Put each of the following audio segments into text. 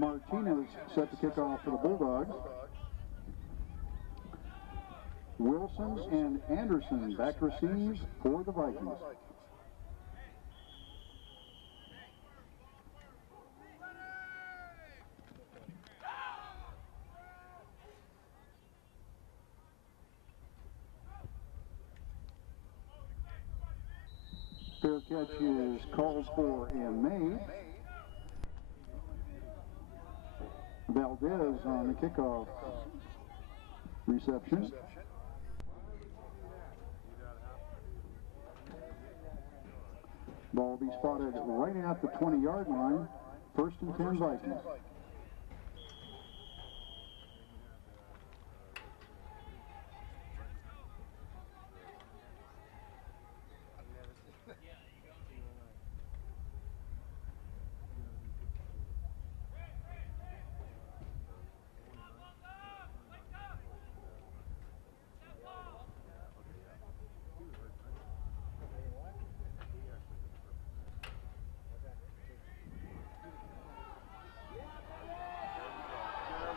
Martinez set to kick off for the Bulldogs. Wilson and Anderson back receives for the Vikings. Fair catch is called for and made. Valdez on the kickoff reception. Ball will be spotted right at the 20-yard line. First and 10 Vikings.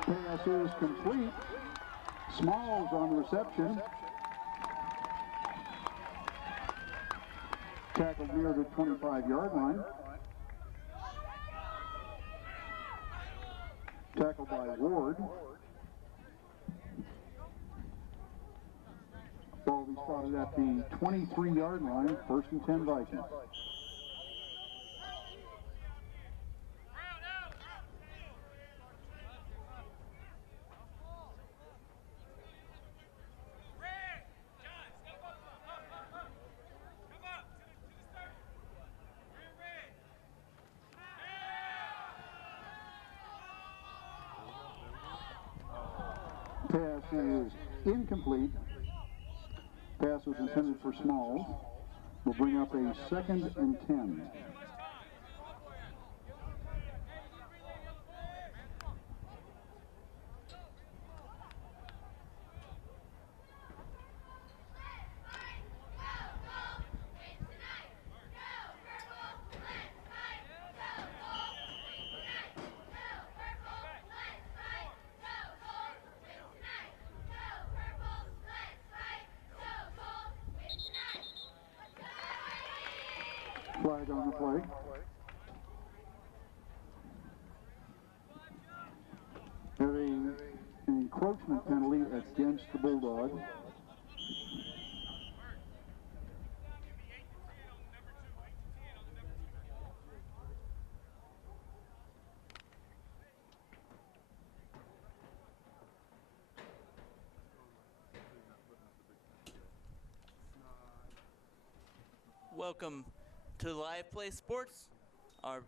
Pass is complete. Smalls on the reception. Tackled near the 25-yard line. Tackled by Ward. Ball will be spotted at the 23-yard line. First and 10 Vikings. Pass is incomplete. Pass was intended for Smalls. Will bring up a second and 10. Flag on the play. Having an encroachment penalty against the Bulldogs. Welcome to Live Play Sports, our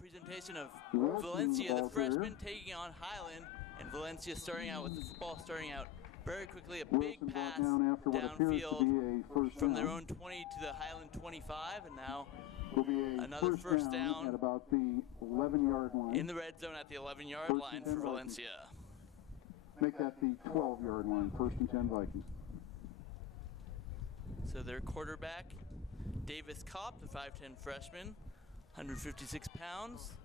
presentation of Wilson, Valencia, the ball Freshmen, carrier. taking on Highland, and Valencia starting out with the football starting out very quickly. A big Wilson brought pass down after what appears to downfield be a first from their down. own 20 to the Highland 25, and now Will be a another first down down at about the 11-yard line. in the red zone at the 11-yard First line and for 10 Valencia. Make that the 12-yard line. First and 10 Vikings. So their quarterback, Davis Kopp, the 5'10 freshman, 156 pounds.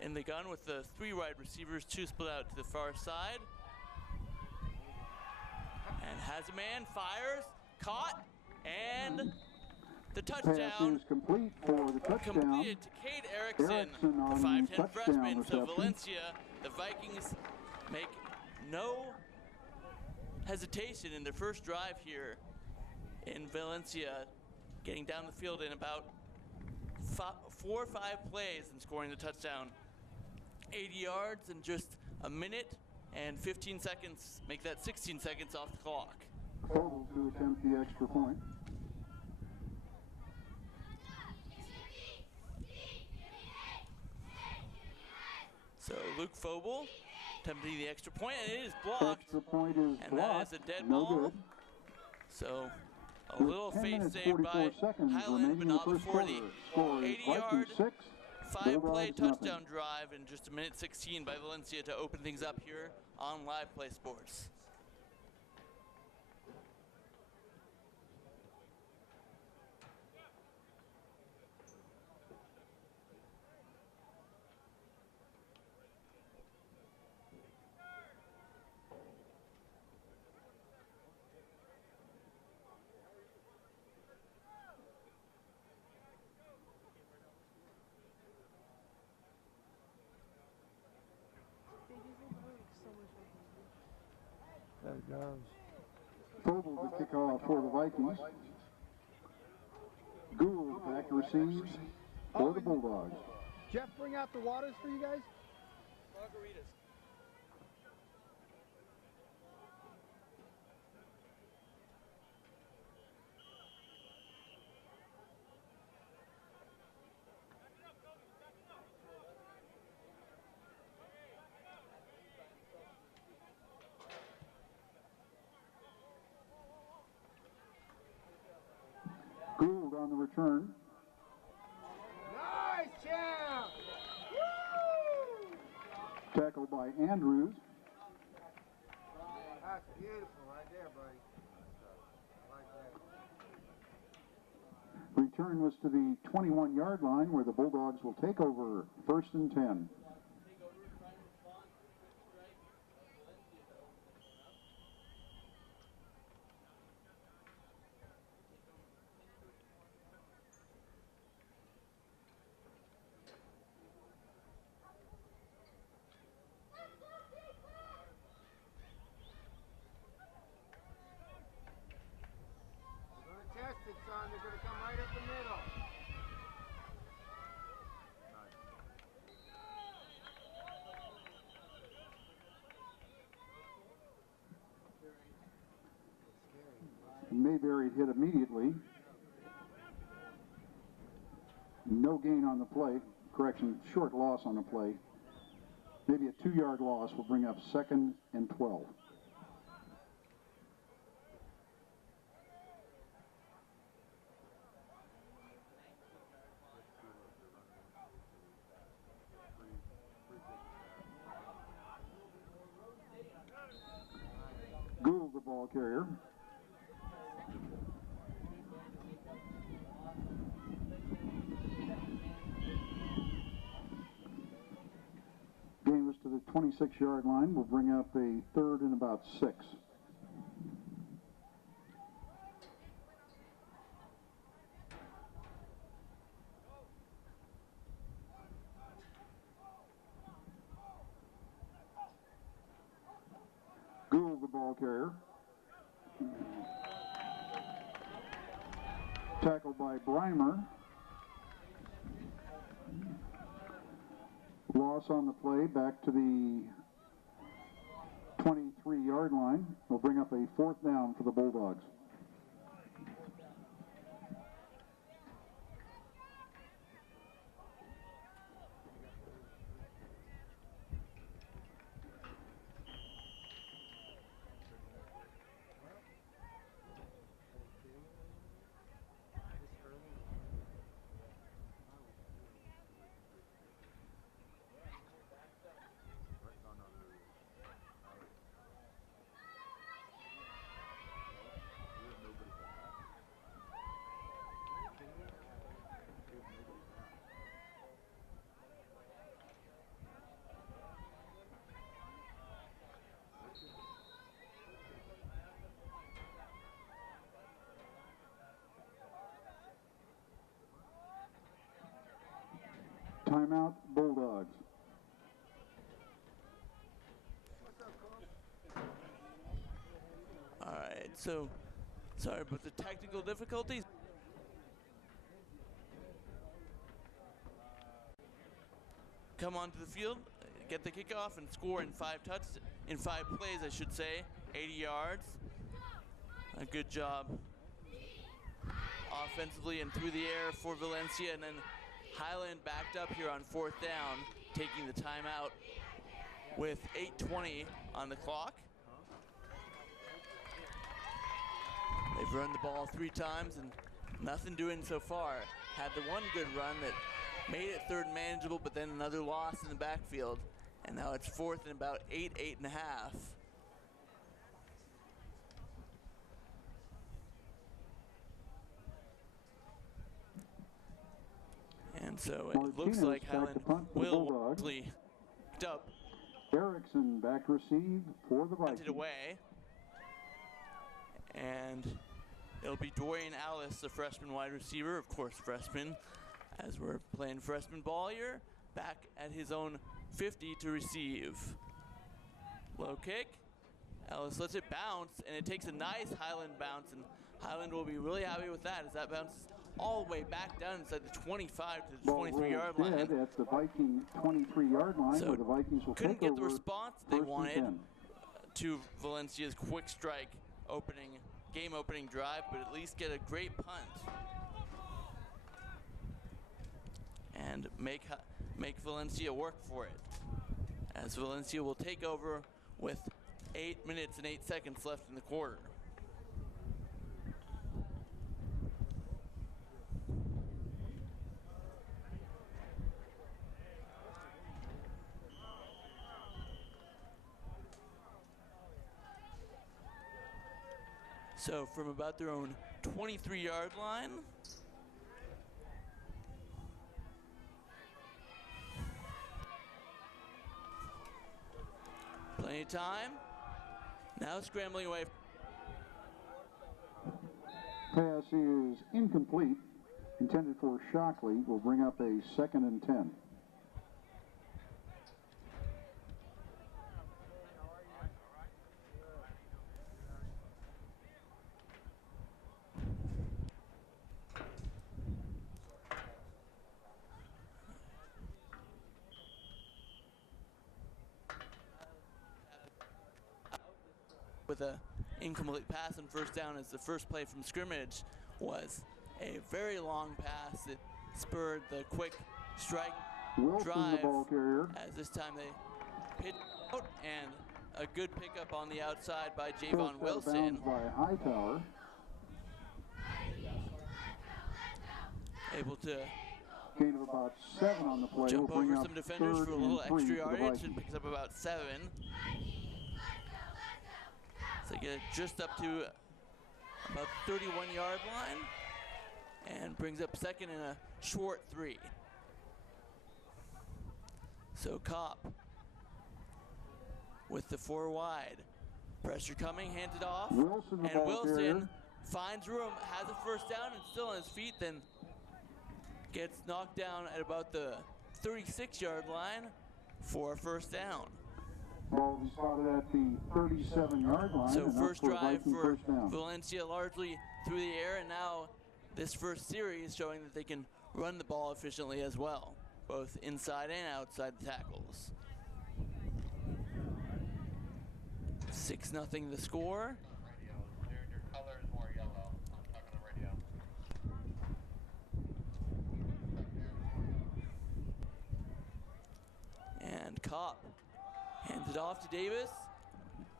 In the gun with the 3 wide receivers, 2 split out to the far side. And has a man, fires, caught, and the touchdown. Pass is complete for the touchdown. Completed to Cade Erickson, on the 5'10 touchdown freshman. So reception. Valencia, the Vikings make no hesitation in their first drive here in Valencia, getting down the field in about 4 or 5 plays and scoring the touchdown. 80 yards in just a minute and 15 seconds, make that 16 seconds off the clock. Total to attempt the extra point. So Luke Fobel attempting the extra point, and it is blocked. Extra point is and blocked. that is a dead No ball. good. So a With little 10 face minutes, saved 44 by seconds Highland, but remaining in the not first before quarter. the Score is 80-yard, 6, 5-play Bulldogs touchdown nothing. drive in just a minute 16 by Valencia to open things up here on Live Play Sports. There it goes. Fogle to kick off for the Vikings. Gould back receives for the Bulldogs. Jeff, bring out the waters for you guys? Margaritas. Gould on the return. Nice, champ! Tackled by Andrews. That's beautiful right there, buddy. I like that. Return was to the 21-yard line where the Bulldogs will take over 1st and 10. Test it, son. They're going to come right up the middle. Mayberry hit immediately. No gain on the play. Correction, short loss on the play. Maybe a 2-yard loss will bring up 2nd and 12. Gould, the ball carrier. Gain was to the 26-yard line. Will bring up a 3rd and about 6. Gould, the ball carrier. Tackled by Breimer. Loss on the play, back to the 23-yard line. Will bring up a 4th down for the Bulldogs. Timeout, Bulldogs. All right, so sorry about the technical difficulties. Come onto the field, get the kickoff, and score in 5 plays, I should say, 80 yards. A good job offensively and through the air for Valencia, and then Highland backed up here on 4th down, taking the timeout with 8:20 on the clock. They've run the ball 3 times and nothing doing so far. Had the one good run that made it 3rd and manageable, but then another loss in the backfield. And now it's 4th and about 8.5. And so it looks like Highland will likely picked up. Erickson back received for the Vikings. It away. And it'll be Dorian Alice, the freshman wide receiver, of course freshman, as we're playing freshman ball here, back at his own 50 to receive. Low kick, Ellis lets it bounce, and it takes a nice Highland bounce, and Highland will be really happy with that as that bounces all the way back down inside the 25 to the 23-yard line. Dead at the Viking 23-yard line, So where the Vikings will couldn't take get the over response they first and wanted 10. To Valencia's quick strike game-opening drive, but at least get a great punt and make Valencia work for it, as Valencia will take over with 8 minutes and 8 seconds left in the quarter. So from about their own 23-yard line, plenty of time. Now scrambling away. Pass is incomplete. Intended for Shockley. Will bring up a 2nd and 10. With a incomplete pass and first down, as the first play from scrimmage was a very long pass that spurred the quick strike Wilson, drive, the ball carrier. as this time they pitched out, and a good pickup on the outside by Javon Wilson. By Hightower. Able to Gain of about 7 on the play. jump will bring over up some defenders 3rd for a little and 3 extra for the yardage Vikings. and picks up about 7. So get it just up to about 31-yard line and brings up 2nd and a short 3. So Kopp with the 4 wide. Pressure coming, hands it off. Wilson, the and ball Wilson carrier. finds room, has a first down and still on his feet, then gets knocked down at about the 36-yard line for a first down. Ball will be spotted at the 37-yard line. So and first up for a drive Viking for first down. Valencia largely through the air, and now this first series showing that they can run the ball efficiently as well, both inside and outside the tackles. 6-0 the score. Your color is more yellow. I'm talking on the radio. And Kopp hands it off to Davis,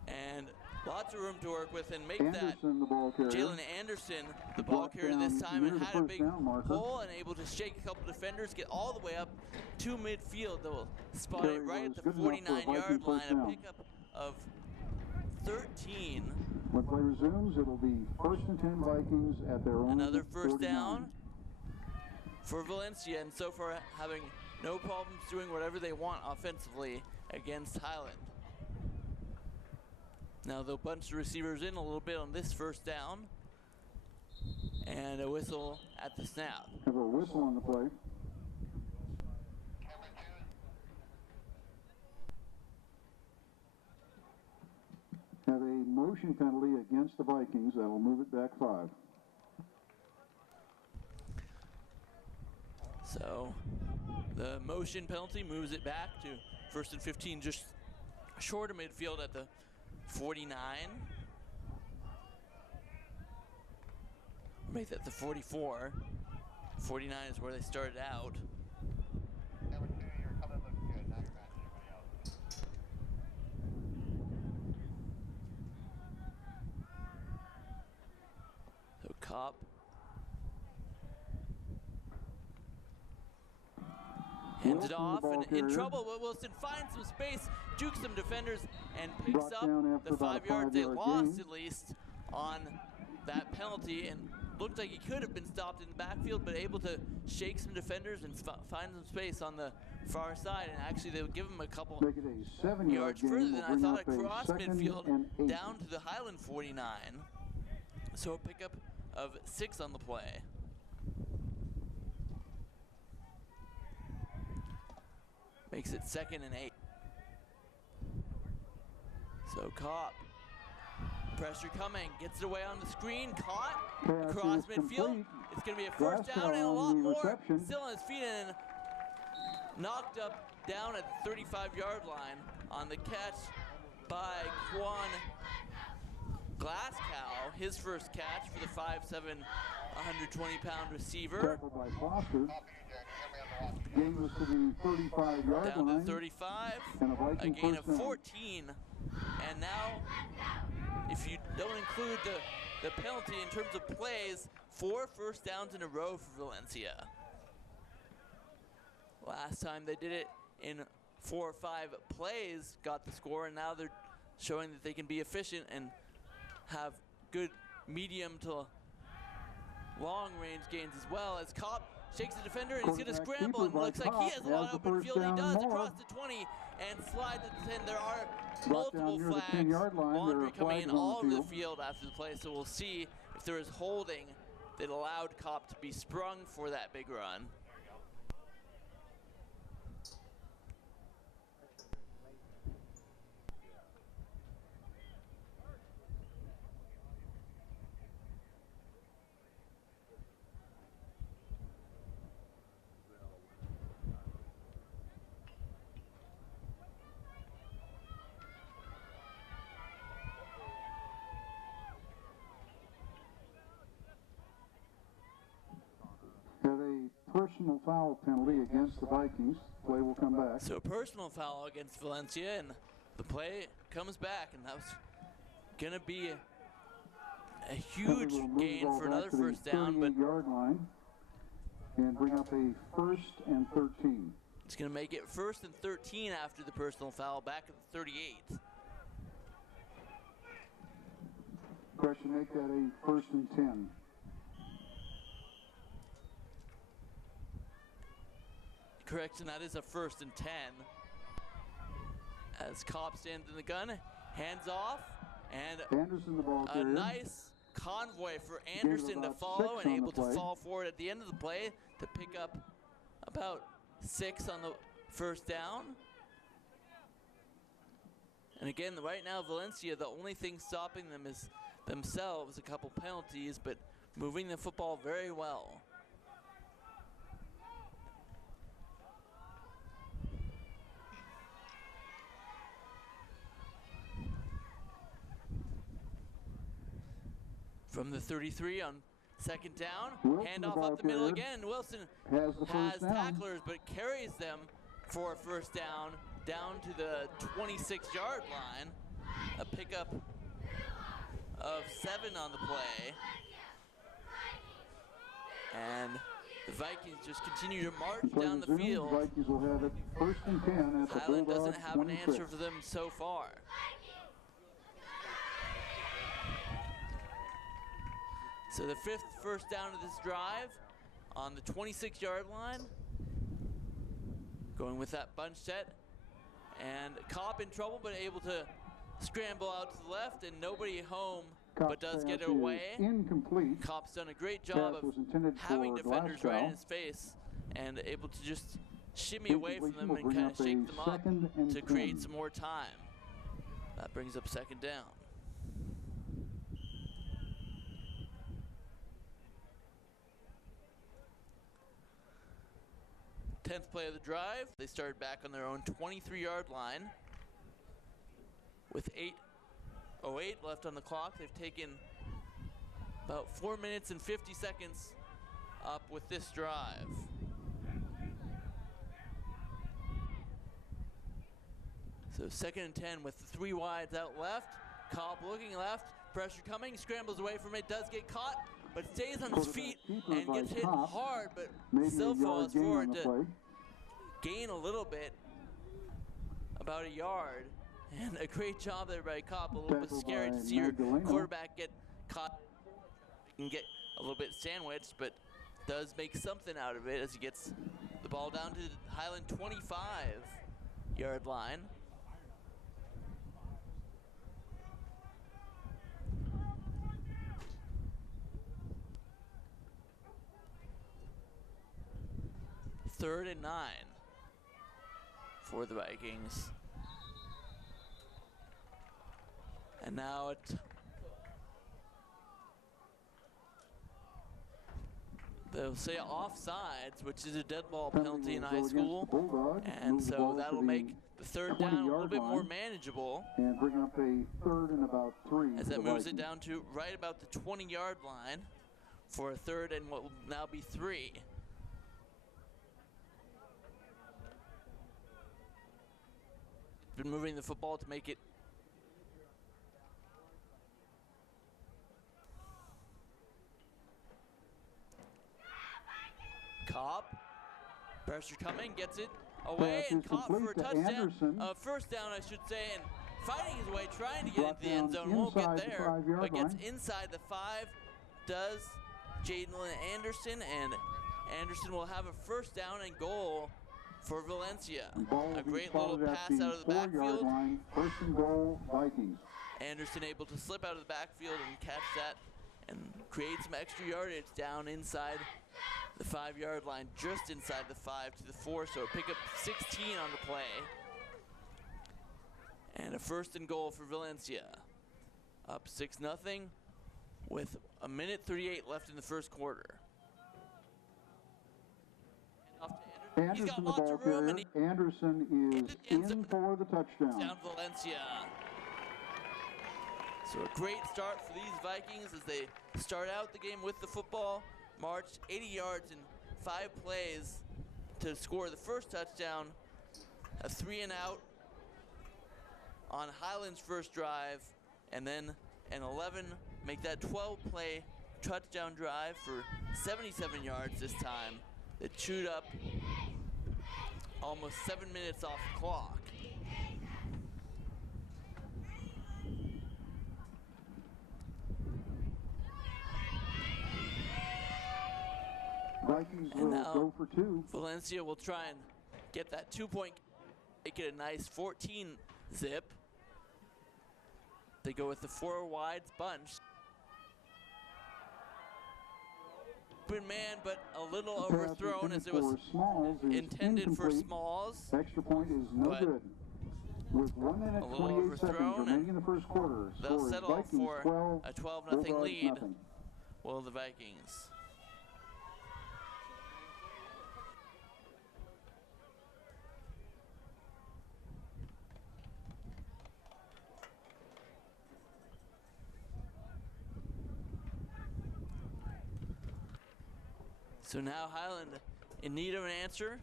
and lots of room to work with, and make Anderson, the ball carrier. Jalen Anderson, the ball Brought carrier this down time, near and the had a first big down marker. hole and able to shake a couple defenders, get all the way up to midfield. They'll spot Carry it right was at the good enough for a 49-yard Viking line, first a down. pickup of 13. When play resumes, it'll be 1st and 10 Vikings at their own Another first 49. down for Valencia, and so far having no problems doing whatever they want offensively against Highland. Now they'll bunch the receivers in a little bit on this first down, and a whistle at the snap. Have a whistle on the play. Have a motion penalty against the Vikings. That'll move it back 5. So the motion penalty moves it back to 1st and 15, just short of midfield at the 49. Make that the 44. 49 is where they started out. Number 2, your color looks good. Now you're matching everybody else. So Kopp hands it Wilson, the off, ball and in carrier. trouble, but Wilson finds some space, jukes some defenders, and picks Brought up down after the about a 5 yards. They 5-yard lost gain. at least on that penalty, and looked like he could have been stopped in the backfield, but able to shake some defenders and find some space on the far side, and actually they would give him a couple Make it a 7-yard yards gain. further Will than I bring thought, up a across 2nd midfield and 8. down to the Highland 49. So a pickup of 6 on the play. Makes it 2nd and 8. So Kopp Pressure coming, gets it away on the screen, caught, Pass across is midfield. complete. It's going to be a first Glasgow down and a on lot the more. reception. Still on his feet and knocked up down at the 35-yard line on the catch by Quan Glasgow. His first catch for the 5'7", 120-pound receiver. Tackled by Foster. Copy you, Jeremy. Everybody on the watch. Gain was to the 35-yard Down line. to 35, And a a Viking gain of first down. 14. And now, if you don't include the penalty in terms of plays, 4 first downs in a row for Valencia. Last time they did it in 4 or 5 plays, got the score, and now they're showing that they can be efficient and have good medium to long range gains as well. As Kopp shakes the defender and he's going to Quarterback scramble and keeper by looks like he Kopp has a lot has of the open first field. He down does and more. across the 20 and slides at the 10. There are Brought down multiple near the flags, 10-yard line. There laundry are coming flags in on all the over the field. field after the play, so we'll see if there is holding that allowed Kopp to be sprung for that big run. Have a personal foul penalty against the Vikings. Play will come back. So a personal foul against Valencia, and the play comes back, and that was going to be a huge We'll move gain the ball for back another to the first down, but 38-yard line and bring up a 1st and 13. it's going to make it 1st and 13 after the personal foul back at the 38. Question, make that a 1st and 10. Correction, that is a 1st and 10. As Kopp stands in the gun, hands off, and Anderson, the ball a carrier. nice convoy for Anderson to about follow 6 and on the able to play. fall forward at the end of the play to pick up about 6 on the first down. And again, right now Valencia, the only thing stopping them is themselves, a couple penalties, but moving the football very well. From the 33 on 2nd down, Wilson, handoff the ball up the middle carrier, again. Wilson has the has first down. tacklers, but carries them for a first down to the 26-yard line. A pickup of 7 on the play. And the Vikings just continue to march Play down the resumes. field. Vikings will have it 1st and 10 at the Highland Bulldogs doesn't have an 26. answer for them so far. So the 5th first down of this drive on the 26-yard line. Going with that bunch set. And Kopp in trouble, but able to scramble out to the left, and nobody home, but Kopp's does pass get it is away. Incomplete. Kopp's done a great job Pass of was intended having for defenders Glasgow. right in his face and able to just shimmy away from them Incompletion will and bring kind up of a shake them up 2nd and to 10. create some more time. That brings up 2nd down. Tenth play of the drive. They started back on their own 23-yard line with 8:08 left on the clock. They've taken about 4 minutes and 50 seconds up with this drive. So 2nd and 10 with the 3 wides out left. Kopp looking left, pressure coming, scrambles away from it, does get caught, but stays on his feet and by gets hit Kopp. hard, but Maybe still a yard falls gain on forward the to play. gain a little bit, about a yard. And a great job there by Kopp. A little bit Tackled scary to by see your Magdaleno. quarterback get caught and get a little bit sandwiched, but does make something out of it as he gets the ball down to the Highland 25-yard line. Third and 9 for the Vikings. And now they'll say offsides, which is a dead ball Penalty penalty in will high go against school. the Bulldogs, And move the so ball to that'll the make the third down a little 20-yard bit more line. manageable, And bring up a 3rd and about 3. as for that the moves it Vikings. down to right about the 20-yard line for a 3rd and what will now be 3. Been moving the football to make it Cobb. Pressure coming, gets it away, Pass and is caught for a complete to touchdown. Anderson. First down, I should say, and fighting his way, trying to get Brought into the end down zone. Won't get inside the there, 5-yard but gets line. inside the 5. Does Jaden Anderson, and Anderson will have a first down and goal for Valencia. Ball A will be great little spotted at pass out of the 4-yard backfield. line. 1st and goal, Vikings. Anderson able to slip out of the backfield and catch that and create some extra yardage down inside the 5-yard line, just inside the 5 to the 4, so pick up 16 on the play. And a 1st and goal for Valencia. Up 6-0 with 1:38 left in the first quarter. And off to Anderson. He's got Anderson, the lots ball of room, and carrier. Anderson is in for the touchdown. down Valencia. So a great start for these Vikings as they start out the game with the football, marched 80 yards in 5 plays to score the first touchdown, a 3-and-out on Highland's first drive, and then an 11, make that 12-play touchdown drive for 77 yards this time. That chewed up almost 7 minutes off the clock. Vikings And will now go for 2. Valencia will try and get that 2-point, make it a nice 14 zip. They go with the 4 wides bunch. Open man, but a little The pass overthrown as it intended was for Smalls is intended for incomplete. Smalls. Extra point is no But good. With 1 minute a little 28 seconds overthrown, remaining in the first quarter, They'll score is settle Vikings for 12, a 12-0 Bulldogs lead. nothing. Will the Vikings. So now Highland in need of an answer.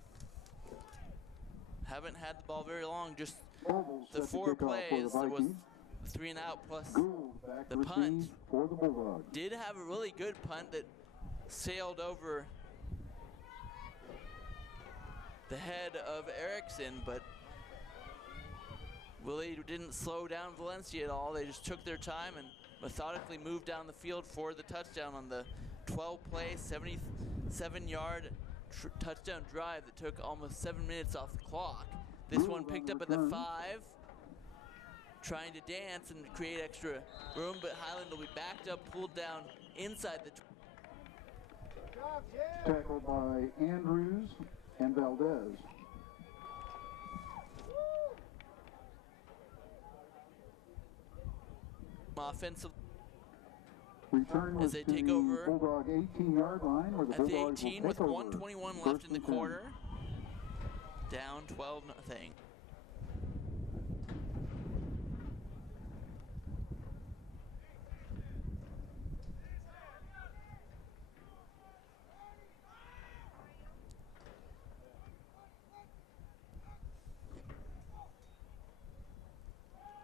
Haven't had the ball very long, just Oval the set to 4 kick off for plays. the There was Vikings. 3-and-out plus Gould back the to punt. receive for the Bulldogs. Did have a really good punt that sailed over the head of Erickson, but Willie didn't slow down Valencia at all. They just took their time and methodically moved down the field for the touchdown on the 12-play, 77-yard touchdown drive that took almost 7 minutes off the clock. This Gould one on picked the up at the return. 5, trying to dance and create extra room, but Highland will be backed up, pulled down inside the Tackled by Andrews and Valdez. offensive Return as was they to take the over Bulldog 18-yard line where the at the Bulldogs 18 will with take over. 1:21 First left in the and 10. quarter. Down 12-0.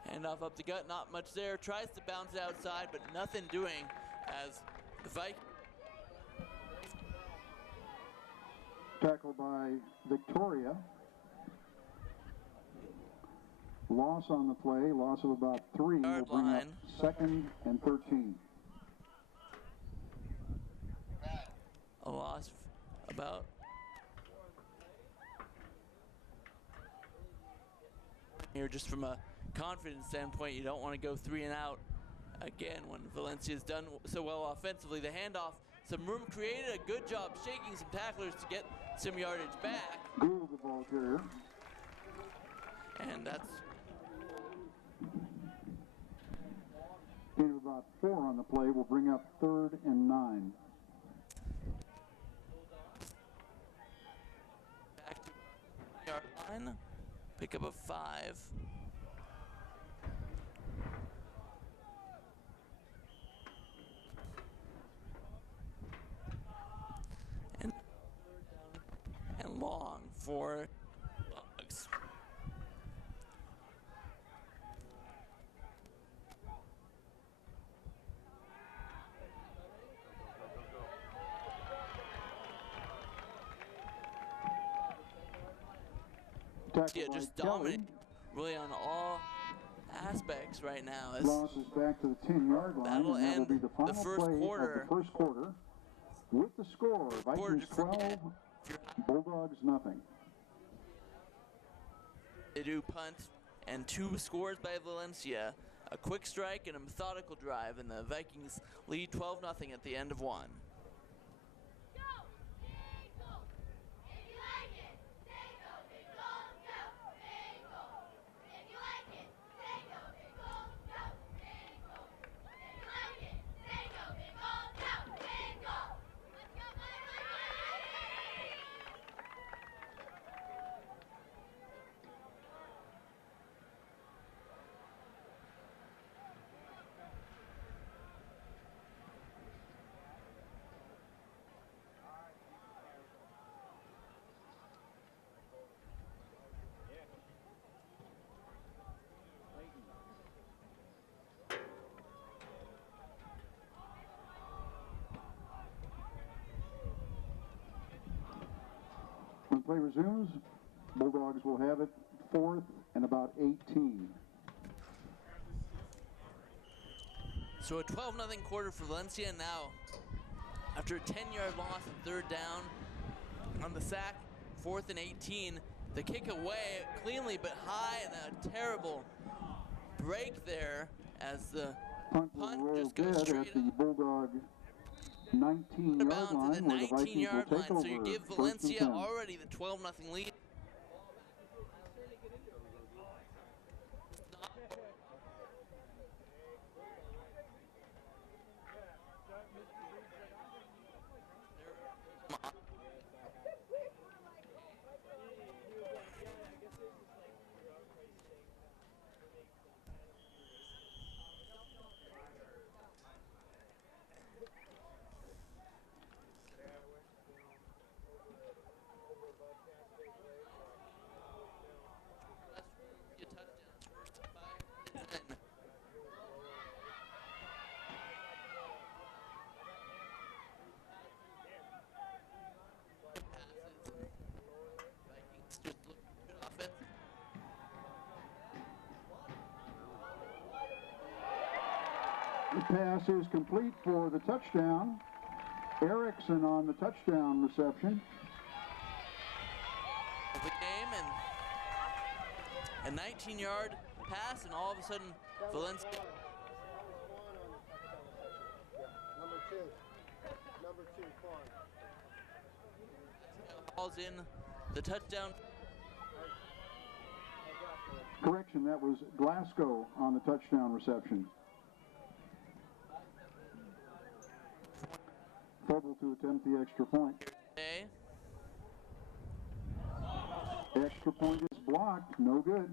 Handoff up the gut, not much there. Tries to bounce it outside, but nothing doing as the Vikings. Tackled by Victoria. Loss on the play, loss of about 3. Will Yard bring up line. 2nd and 13. A loss about here just from a confidence standpoint. You don't want to go 3 and out again when Valencia's done so well offensively. The handoff, some room created, a good job shaking some tacklers to get some yardage back, Gould the ball carrier. and that's Gain of about 4 on the play will bring up 3rd and 9. Yard line. Pick up a 5. And long for Bugs. Yeah, just dominant really on all aspects right now. As Loss is back to the 10-yard line, that'll and that will end be the final the first play quarter. of the first quarter. With the score, Vikings 12, Bulldogs nothing. They do punt and 2 scores by Valencia. A quick strike and a methodical drive, and the Vikings lead 12-0 at the end of 1. When play resumes, Bulldogs will have it 4th and about 18. So a 12-0 quarter for Valencia now. After a 10-yard loss and 3rd down on the sack, 4th and 18. The kick away cleanly but high, and a terrible break there as the Punt just goes dead straight at the Bulldog 19-yard down to the line, where the Vikings will 19-yard take line. over. So you give 1st and Valencia 10. already the 12-0 lead. The pass is complete for the touchdown. Erickson on the touchdown reception. The game, and a 19-yard pass, and all of a sudden Valencia Number two, Quan. calls in the touchdown. Correction, that was Glasgow on the touchdown reception. Fumble to attempt the extra point. Okay. Extra point is blocked, no good.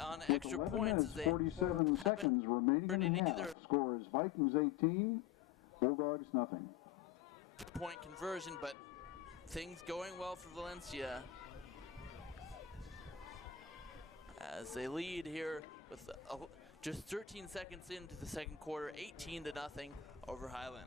On With extra 11 points, minutes, they 47 seconds remaining in the half. either Score is Vikings 18, Bulldogs nothing. point conversion, but things going well for Valencia as they lead here with just 13 seconds into the second quarter, 18-0 over Highland.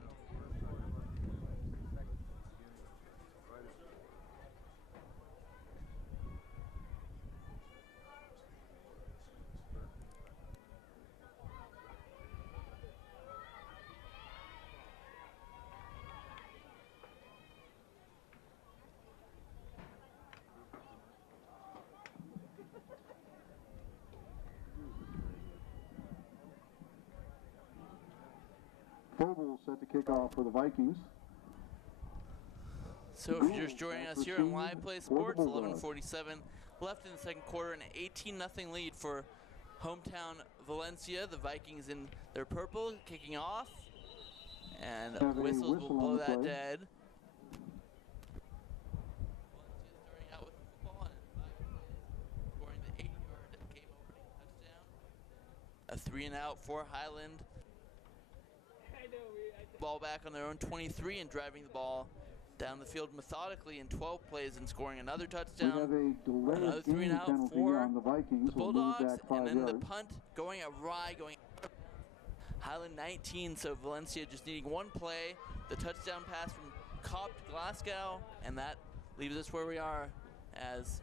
Vogel set to kick off for the Vikings. So if you're just joining us here on Live Play Sports, 11:47 left in the second quarter, an 18-0 lead for hometown Valencia. The Vikings in their purple kicking off, and whistles will blow that dead. Valencia starting out with the football, and 3 and out for Highland. Ball back on their own 23 and driving the ball down the field methodically in 12 plays and scoring another We touchdown. have a Another delayed 3 and game out penalty for on the Vikings. the We'll move Bulldogs, back 5 and then yards. the punt going awry, going Highland 19, so Valencia just needing one play. The touchdown pass from Cobb to Glasgow, and that leaves us where we are as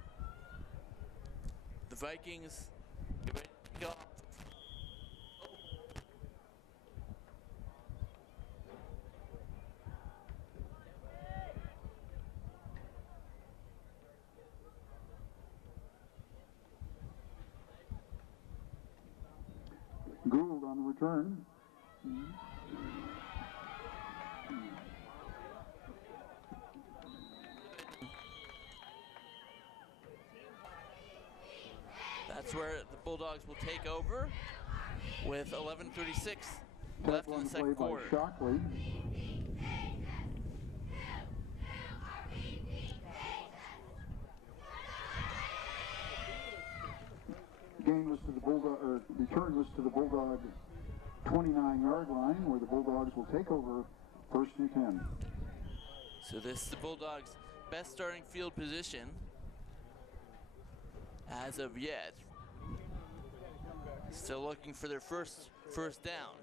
the Vikings get ready to go. Gould on the return. That's where the Bulldogs will take over with 11:36 left Tackle in on the the play second by quarter. Shockley. Gain was to the Bulldog, or return was to the Bulldog 29-yard line, where the Bulldogs will take over 1st and 10. So this is the Bulldogs' best starting field position as of yet. Still looking for their first down.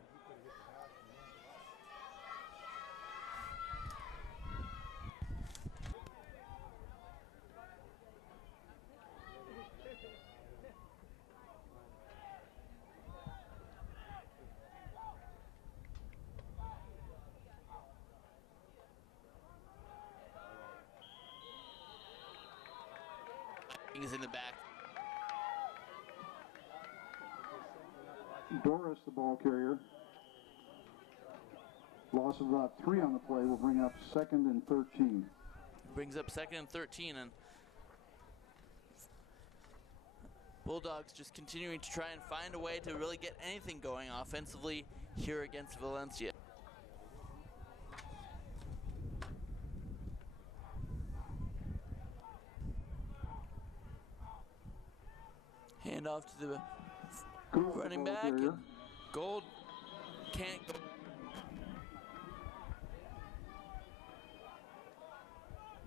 Is in the back. Doris, the ball carrier. Loss of about 3 on the play will bring up 2nd and 13. Brings up 2nd and 13, and Bulldogs just continuing to try and find a way to really get anything going offensively here against Valencia. Hand off to the running back, and Gold can't go.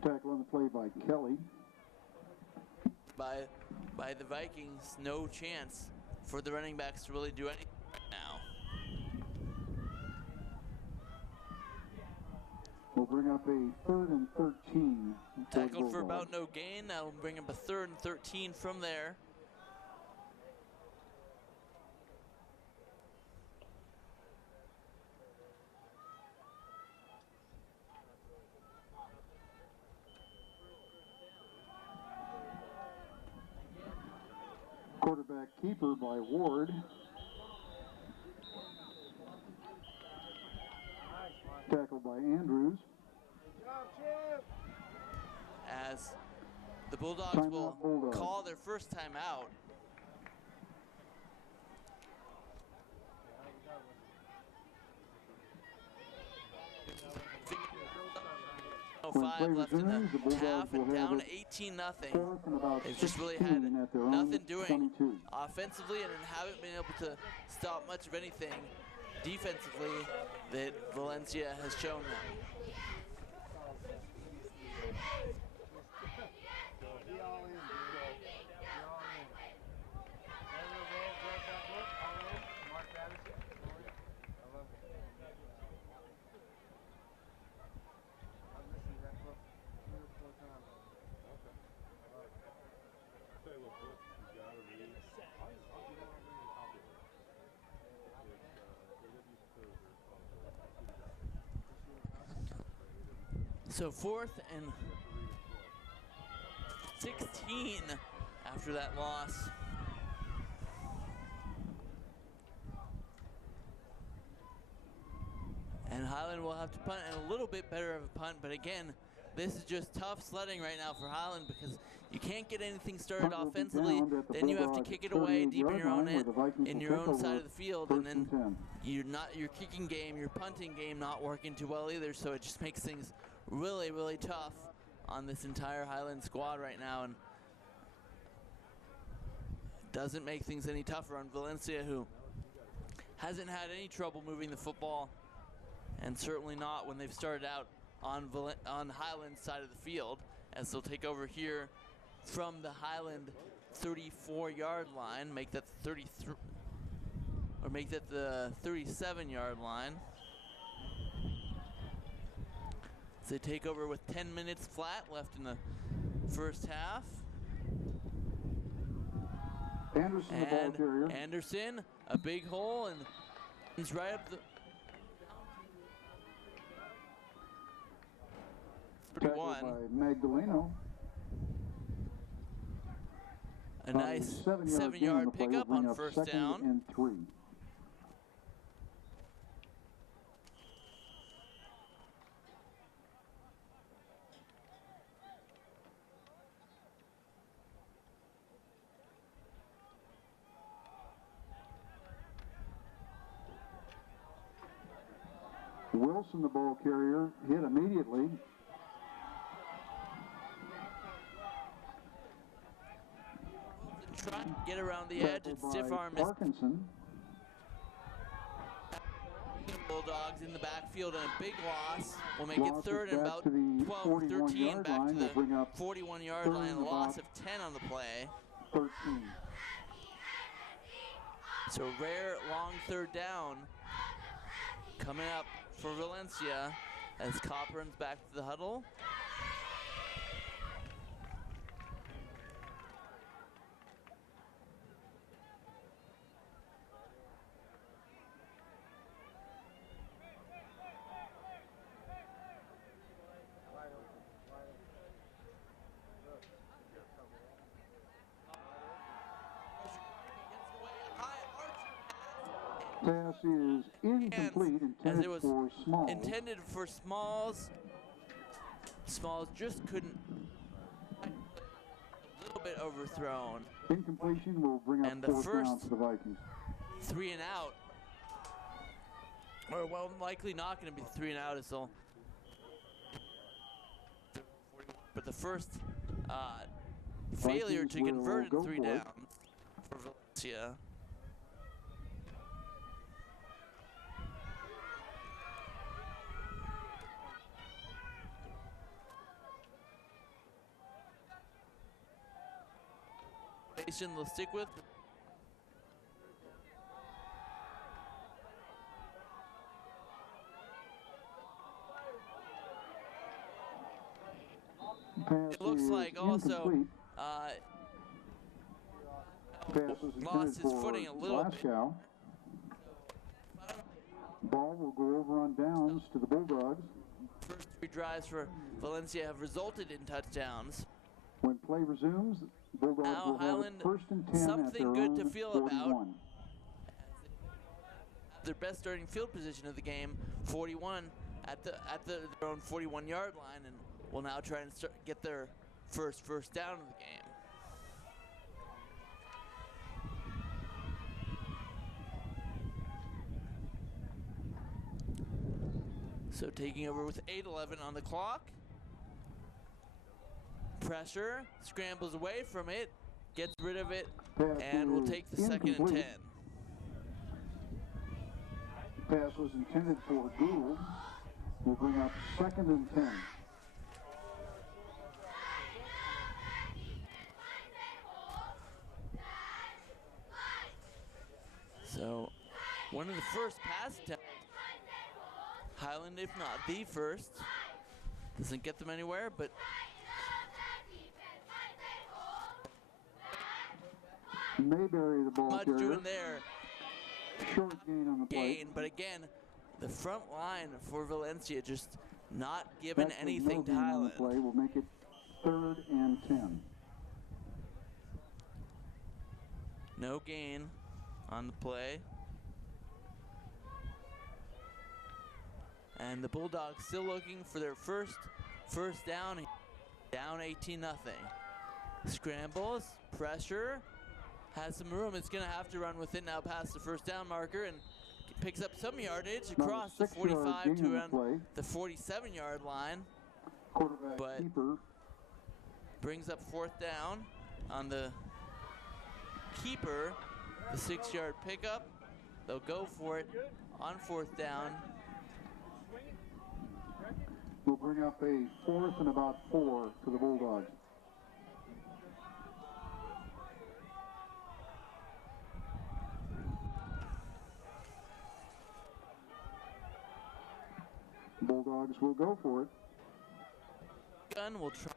Tackle on the play by Kelly. By the Vikings, no chance for the running backs to really do anything now. We'll bring up a 3rd and 13. Tackled for about no gain. That'll bring up a 3rd and 13 from there. Quarterback keeper by Ward. Tackled by Andrews. As the Bulldogs Timeout, will Bulldogs. call their first time out. When 5 play left in resumes, the the Bulldogs half and will have down it 18-0. 4th and about They've just really 16 had at their own nothing doing 22. offensively and haven't been able to stop much of anything defensively that Valencia has shown them. So 4th and 16 after that loss. And Highland will have to punt, and a little bit better of a punt, but again, this is just tough sledding right now for Highland because you can't get anything started Punt will be offensively, downed at the then you have to Bulldogs' kick it away deep in 38-yard your own line, where end, the Vikings in will your take own over side of the field, 1st and then 10. your kicking game, your punting game not working too well either, so it just makes things really, really tough on this entire Highland squad right now, and doesn't make things any tougher on Valencia, who hasn't had any trouble moving the football, and certainly not when they've started out on Highland's side of the field, as they'll take over here from the Highland 34-yard line, make that 33, or make that the 37-yard line. So they take over with 10 minutes flat left in the first half. Anderson, the ball carrier. Anderson, a big hole, and he's right up the 31. By Magdaleno. A nice 7-yard pickup on first down. And 3. Wilson, the ball carrier, hit immediately. Try to get around the edge and stiff arm Parkinson. Bulldogs in the backfield and a big loss. We'll make Loss it third and about 12 or 13 back to the 41-yard line. A loss of 10 on the play. 13. So rare long third down coming up for Valencia as Copper's back to the huddle. Pass is incomplete, intended for Smalls. Intended for Smalls. Smalls just couldn't. A little bit overthrown. Incompletion will bring up fourth down for the Vikings. 3 and out. Or well, likely not going to be 3 and out as they'll. But the first failure to convert in 3 downs for Valencia. They'll stick with. It looks like also lost his footing a little bit. Ball will go over on downs to the Bulldogs. First 3 drives for Valencia have resulted in touchdowns. When play resumes, Bulldogs will Highland, have first and 10 something at their good own to feel 41. about. Their best starting field position of the game, 41 at their own 41-yard line, and will now try and get their first down of the game. So taking over with 8:11 on the clock. Pressure, scrambles away from it, gets rid of it, and will take the second and 10. Pass was intended for Gould. Will bring up second and 10. So, one of the first pass attempts. Highland, if not the first. Doesn't get them anywhere, but Mayberry, the ball much carrier. doing there. Short gain on the play. But again, the front line for Valencia just not giving Actually, anything no to gain on the Highland. play will make it third and 10. No gain on the play. And the Bulldogs still looking for their first down. Down 18-0. Scrambles, pressure, has some room. It's going to have to run with it now past the first down marker and picks up some yardage across the 45 to around the 47-yard line. Quarterback but keeper brings up fourth down on the keeper, the 6-yard pickup. They'll go for it on 4th down. We'll bring up a 4th and about 4 for the Bulldogs. Bulldogs will go for it. Gun will try.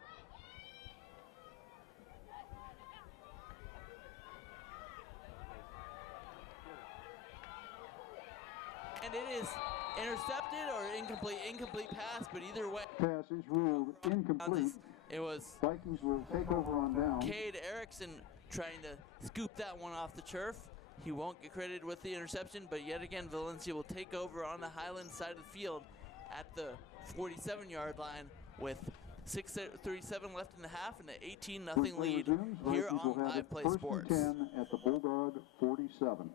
And it is intercepted or incomplete pass, but either way. Pass is ruled incomplete. It was Vikings will take over on down. Cade Erickson trying to scoop that one off the turf. He won't get credited with the interception, but yet again, Valencia will take over on the Highland side of the field at the 47-yard line with 6:37 left in the half and an 18-0 lead here on Live Play Sports. 10 at the Bulldog 47.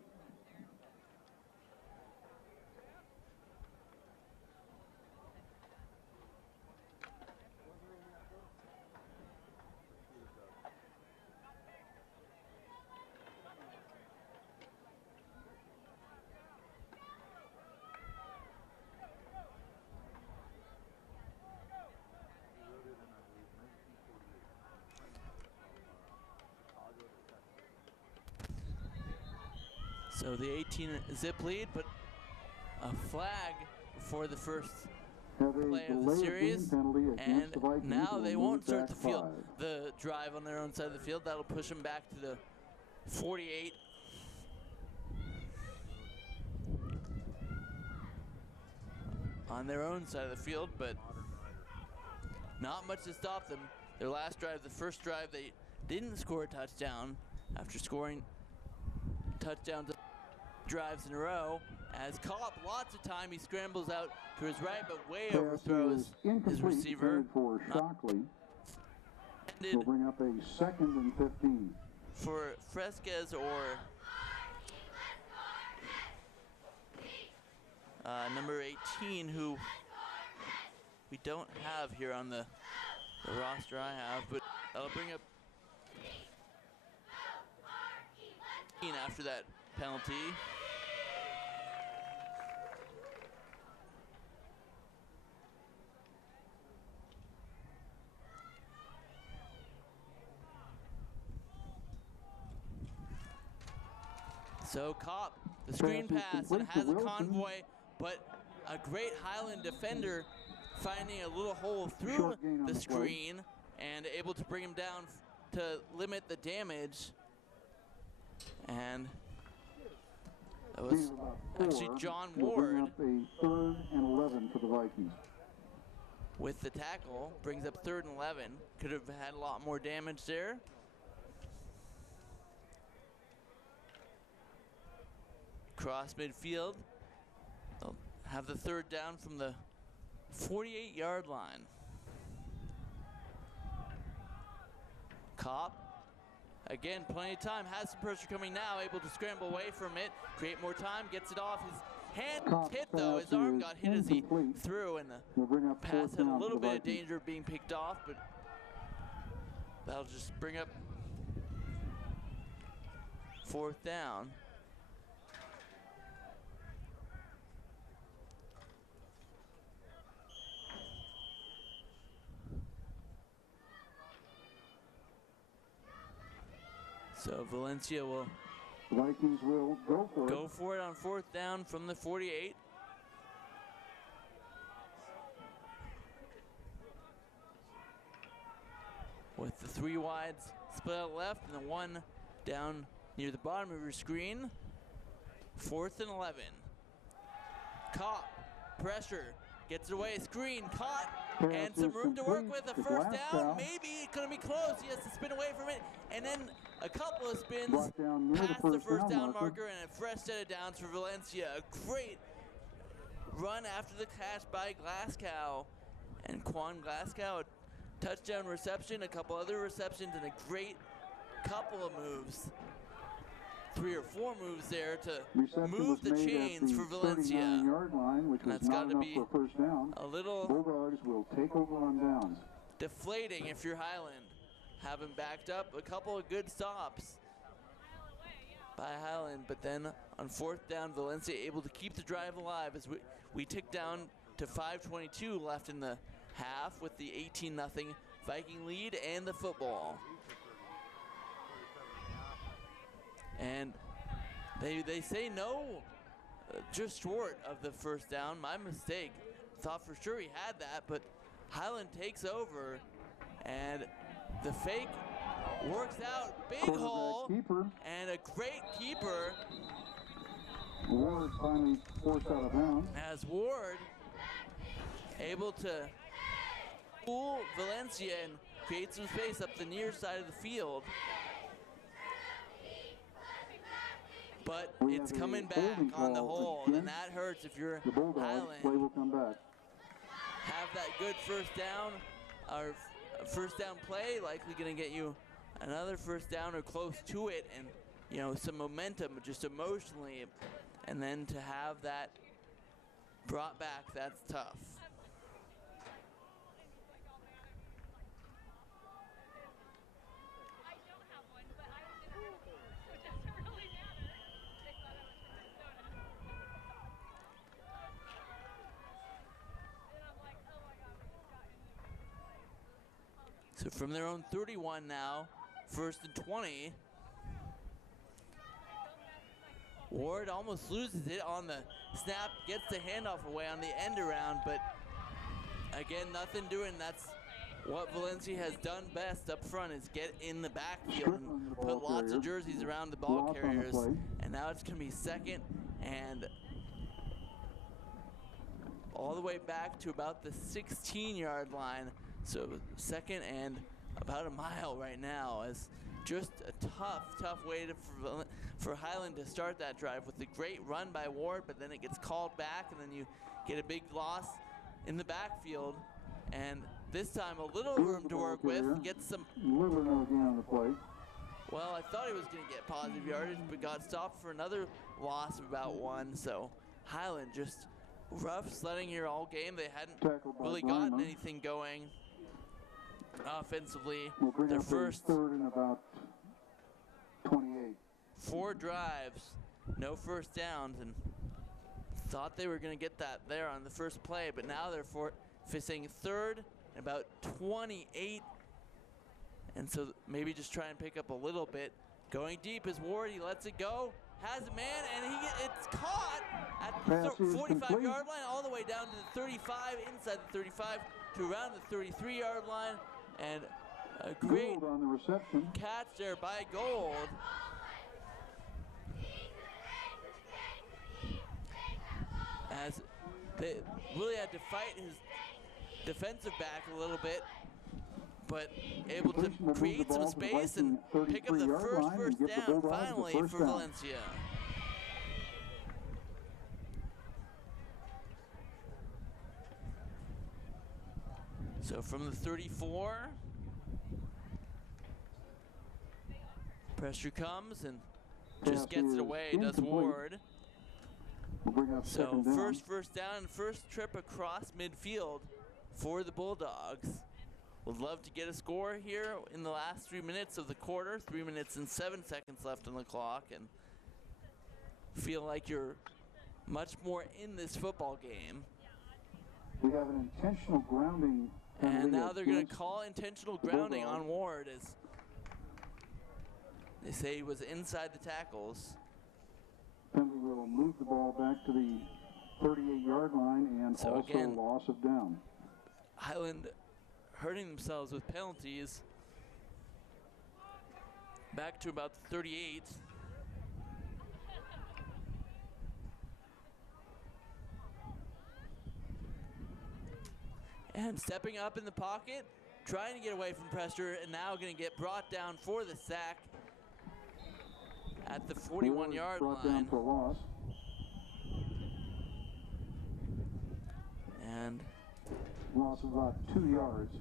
So the 18-zip lead, but a flag before the first play of the series, and now they won't start the drive on their own side of the field. That'll push them back to the 48. On their own side of the field, but not much to stop them. Their last drive, the first drive, they didn't score a touchdown after scoring touchdowns drives in a row. As Kopp, lots of time, he scrambles out to his right, but way overthrows his receiver. For Shockley. We'll bring up a 2nd and 15. For Fresquez or number 18, who we don't have here on the roster I have, but that'll bring up after that penalty. So Kopp, the screen pass, and has a convoy, but a great Highland defender finding a little hole through the screen and able to bring him down to limit the damage. And that was actually John Ward. A 3rd and 11 for the Vikings. With the tackle, brings up 3rd and 11. Could have had a lot more damage there. Cross midfield. They'll have the 3rd down from the 48-yard line. Kopp. Again, plenty of time, has some pressure coming now, able to scramble away from it, create more time, gets it off. His hand hit though, his arm got hit as he threw, and the pass had a little bit of danger of being picked off, but that'll just bring up 4th down. So Valencia will Vikings will go for it on 4th down from the 48. With the 3 wides split out left and the 1 down near the bottom of your screen. 4th and 11. Kopp, pressure, gets it away, screen, caught, and some room to work with. A 1st down, maybe it's gonna be close. He has to spin away from it, and then a couple of spins past the 1st down marker, and a fresh set of downs for Valencia. A great run after the catch by Glasgow, and Quan Glasgow, a touchdown reception, a couple other receptions, and a great couple of moves. 3 or 4 moves there to move the chains for Valencia. Line, which and that's got to be for 1st down. A little Bulldogs will take over on downs. Deflating if you're Highland. Having backed up a couple of good stops. by Highland, but then on 4th down, Valencia able to keep the drive alive as we tick down to 5:22 left in the half with the 18-0 Viking lead and the football. And they say no, just short of the 1st down. My mistake. Thought for sure he had that, but Highland takes over, and the fake works out. Big hole and a great keeper. Ward finally forced out of bounds. As Ward able to fool Valencia and create some space up the near side of the field. But it's coming back on the hold, and that hurts if you're Highland. Play will come back. Have that good 1st down, or 1st down play, likely going to get you another 1st down or close to it, and you know, some momentum just emotionally, and then to have that brought back, that's tough. So from their own 31 now, 1st and 20. Ward almost loses it on the snap, gets the handoff away on the end around, but again, nothing doing. That's what Valencia has done best up front, is get in the backfield and put lots of jerseys around the ball carriers. And now it's going to be 2nd and all the way back to about the 16-yard line. So 2nd and about a mile right now, as just a tough way for Highland to start that drive with the great run by Ward, but then it gets called back, and then you get a big loss in the backfield. And this time a little room to work with, get some. On the play. Well, I thought he was going to get positive yardage, but got stopped for another loss of about 1. So Highland just rough sledding here all game. They hadn't really gotten anything going offensively. Their first 3rd and about 28. 4 drives, no 1st downs, and thought they were going to get that there on the first play, but now they're facing 3rd and about 28, and so maybe just try and pick up a little bit. Going deep is Ward. He lets it go, has a man, and it's caught at the 45-yard line, all the way down to the 35, inside the 35 to around the 33-yard line. And a great on the reception catch there by Gold. As they really had to fight his defensive back a little bit, but able to create some space and pick up the first down finally for Valencia. So from the 34, pressure comes and just gets it away, does Ward. So first down, first trip across midfield for the Bulldogs. Would love to get a score here in the last 3 minutes of the quarter, 3 minutes and 7 seconds left on the clock, and feel like you're much more in this football game. We have an intentional grounding. And now they're going to call intentional grounding on Ward, as they say he was inside the tackles. Penalty will move the ball back to the 38-yard line, and so also again, loss of down. Highland hurting themselves with penalties. Back to about the 38. And stepping up in the pocket, trying to get away from pressure, and now going to get brought down for the sack at the 41-yard line. Down for a loss. And loss of about 2 yards.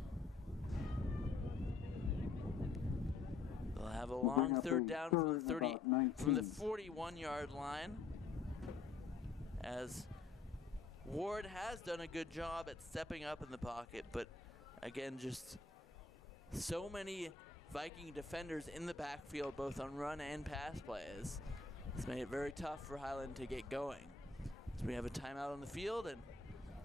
They'll have a long 3rd down from the 41-yard line, as Ward has done a good job at stepping up in the pocket, but again, just so many Viking defenders in the backfield, both on run and pass plays. It's made it very tough for Highland to get going. So we have a timeout on the field and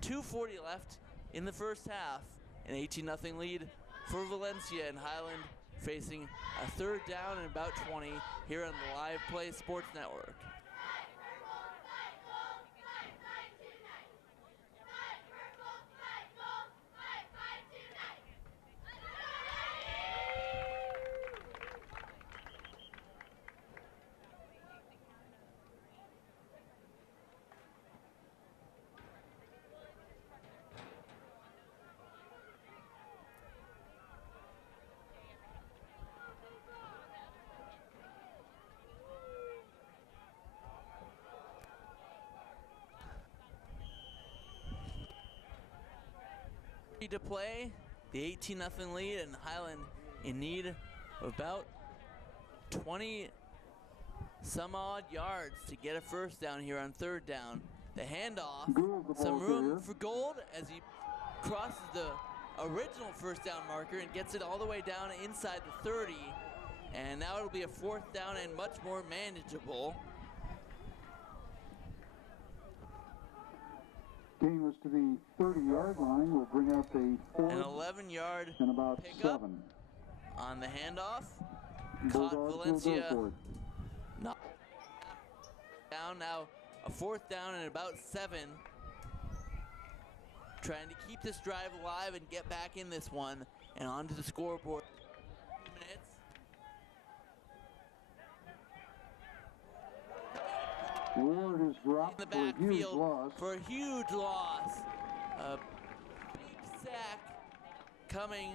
2:40 left in the first half. An 18-0 lead for Valencia, and Highland facing a third down and about 20 here on the Live Play Sports Network. To play, the 18-0 lead, and Highland in need of about 20 some odd yards to get a first down here on third down. The handoff, some room for Gold as he crosses the original first down marker and gets it all the way down inside the 30, and now it'll be a fourth down and much more manageable. Gain was to the 30-yard line. Will bring up a fourth An 11-yard and about pickup 7. On the handoff. Bulldogs Caught will Valencia. go for it. Not down now, a fourth down and about 7. Trying to keep this drive alive and get back in this one and onto the scoreboard. 2 minutes. Ward is dropped In the for a huge backfield loss. for a huge loss. A big sack coming.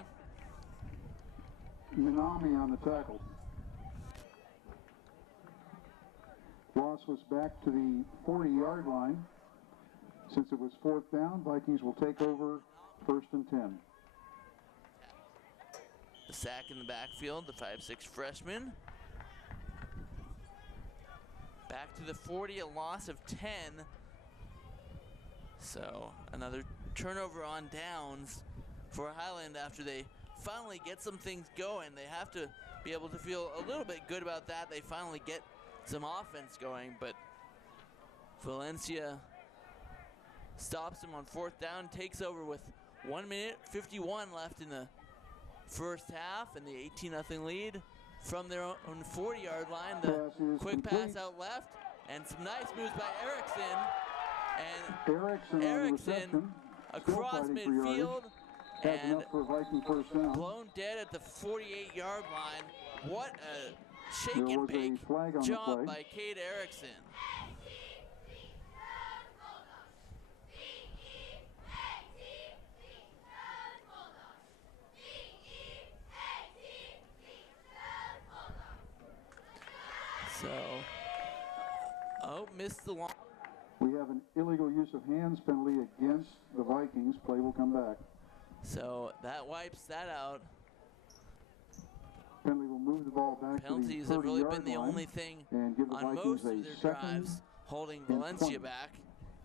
Minami on the tackle. Loss was back to the 40-yard line. Since it was fourth down, Vikings will take over first and 10. The sack in the backfield, the 5'6" freshman. Back to the 40, a loss of 10. So another turnover on downs for Highland after they finally get some things going. They have to be able to feel a little bit good about that. They finally get some offense going, but Valencia stops him on fourth down, takes over with 1 minute 51 left in the first half, and the 18-0 lead from their own 40-yard line. The quick pass out left, and some nice moves by Erickson. And Erickson across midfield, and blown dead at the 48-yard line. What a shake and bake job by Cade Erickson. So, missed the long. We have an illegal use of hands penalty against the Vikings. Play will come back. So that wipes that out. Penalty will move the ball back Penalties to the 30-yard have really been the line only thing and give the on Vikings most of a their second drives, holding and Valencia 20. back,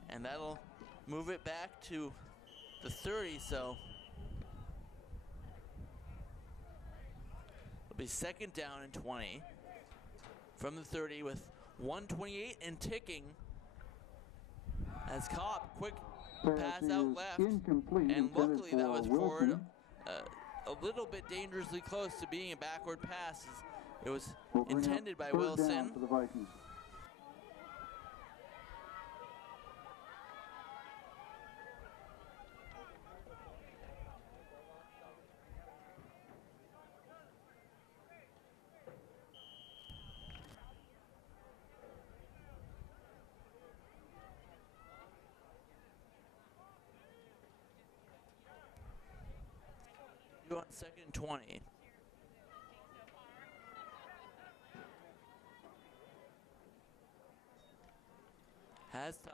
and that'll move it back to the 30. So it'll be second down and 20 from the 30 with 1:28 and ticking. As Cobb, quick pass out left, and luckily that was forward, a little bit dangerously close to being a backward pass. It was intended by Wilson. For the Vikings. On second and 20. Has time,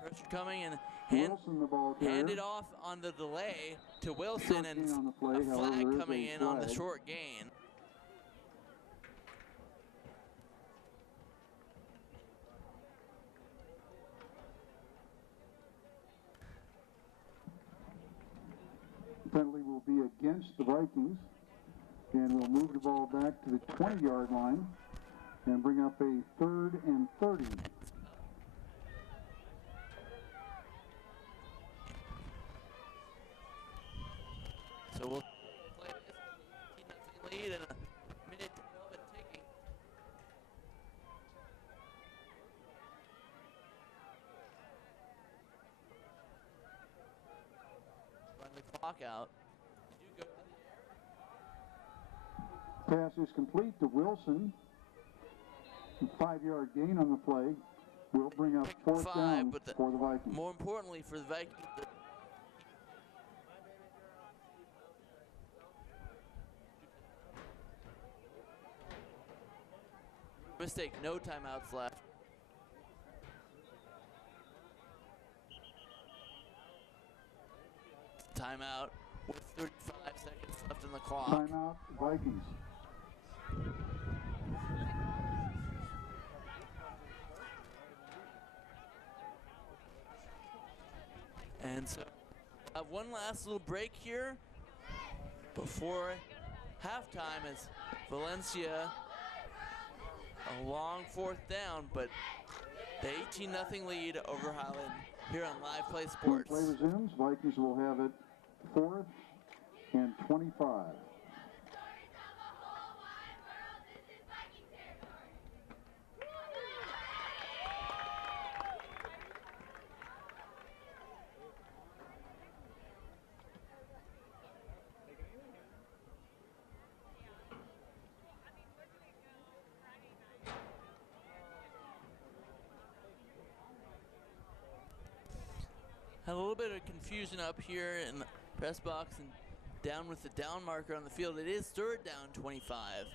pressure coming, and hand it off on the delay to Wilson, and a flag coming in on the short gain. Penalty will be against the Vikings, and we'll move the ball back to the 20-yard line. and bring up a 3rd and 30. So we'll play this 18-0 lead and a minute 12 and ticking. Run the clock out. You do go to the air. Pass is complete to Wilson. 5-yard gain on the play. Will bring up 4th down but for the Vikings. more importantly for the Vikings, mistake, no timeouts left. Timeout with 35 seconds left in the clock. Timeout, Vikings. And so one last little break here before halftime as Valencia a long 4th down, but the 18-0 lead over Highland here on Live Play Sports. Play resumes. Vikings will have it 4th and 25. Had a little bit of confusion up here in the press box and down with the down marker on the field. It is 3rd down 25.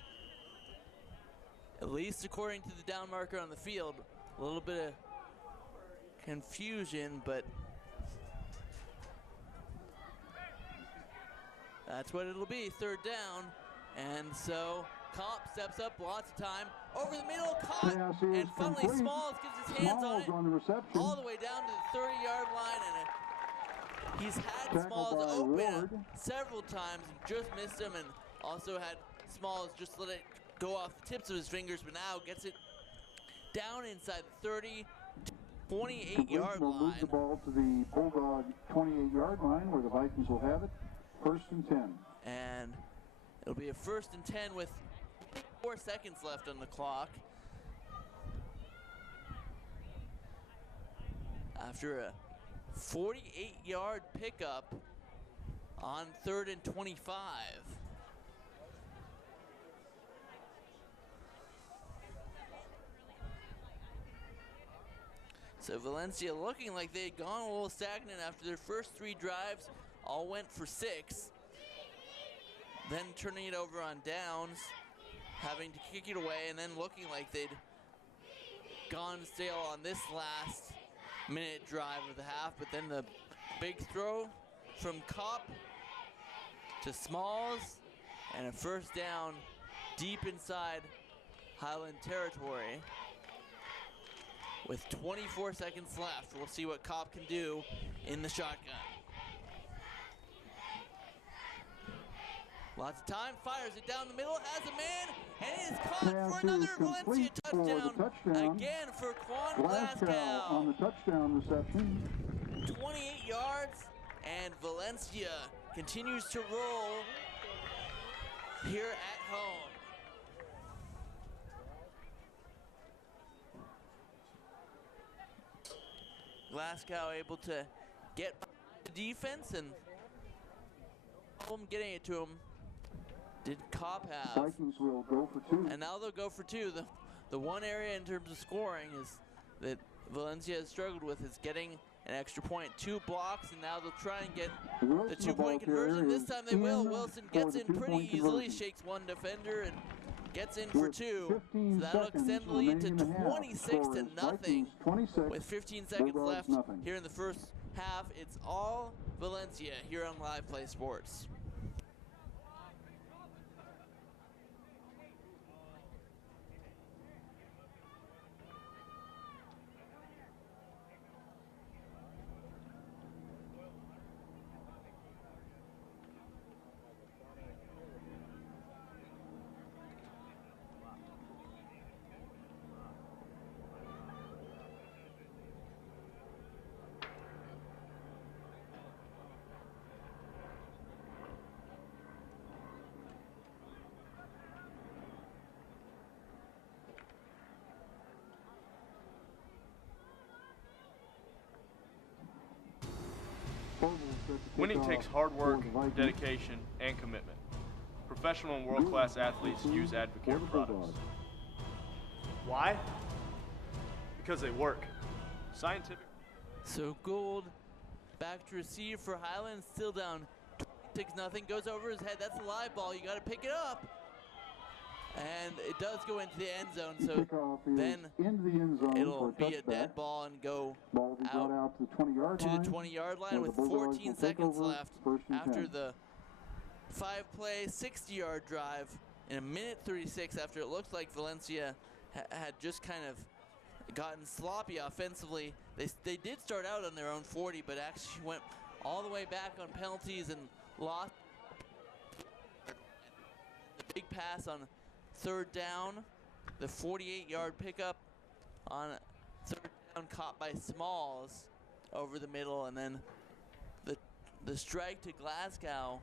At least according to the down marker on the field. A little bit of confusion, but that's what it'll be, 3rd down. And so Kopp steps up, lots of time, over the middle, caught, and finally complete. Smalls gives his hands on it, on the reception. all the way down to the 30-yard line, and he's had Tackled Smalls by open Ward. several times and just missed him, and also had Smalls just let it go off the tips of his fingers, but now gets it down inside the 30 to 28-yard Will move the line. ball to the Bulldog 28-yard line where the Vikings will have it. 1st and 10. And it'll be a 1st and 10 with 4 seconds left on the clock. After a 48-yard pickup on 3rd and 25. So Valencia looking like they had gone a little stagnant after their first 3 drives, all went for 6. Then turning it over on downs, having to kick it away, and then looking like they'd gone stale on this last minute drive of the half, but then the big throw from Kopp to Smalls, and a 1st down deep inside Highland territory. With 24 seconds left, we'll see what Kopp can do in the shotgun. Lots of time, fires it down the middle, has a man, and it is caught for another Valencia touchdown. Again for Quan Glasgow. On the touchdown reception. 28 yards, and Valencia continues to roll here at home. Glasgow able to get the defense and getting it to him. Did Kopp have? Vikings will go for 2. And now they'll go for 2. The one area in terms of scoring is that Valencia has struggled with is getting an extra point. 2 blocks, and now they'll try and get the 2-point conversion. This time they will. Wilson gets in pretty easily, shakes one defender, and gets in for 2. So that'll extend the lead to 26-0 with 15 seconds left here in the first half. It's all Valencia here on Live Play Sports. Winning takes hard work, dedication, and commitment. Professional and world-class athletes use Advocare products. Why? Because they work. Scientific. So Gould back to receive for Highland, still down 26-0, goes over his head. That's a live ball, you gotta pick it up. And it does go into the end zone, so then it'll be a dead ball and go out to the 20-yard line with 14 seconds left after the 5-play, 60-yard drive in 1:36 after it looked like Valencia had just kind of gotten sloppy offensively. They did start out on their own 40, but actually went all the way back on penalties and lost the big pass on 3rd down, the 48-yard pickup on 3rd down caught by Smalls over the middle, and then the strike to Glasgow,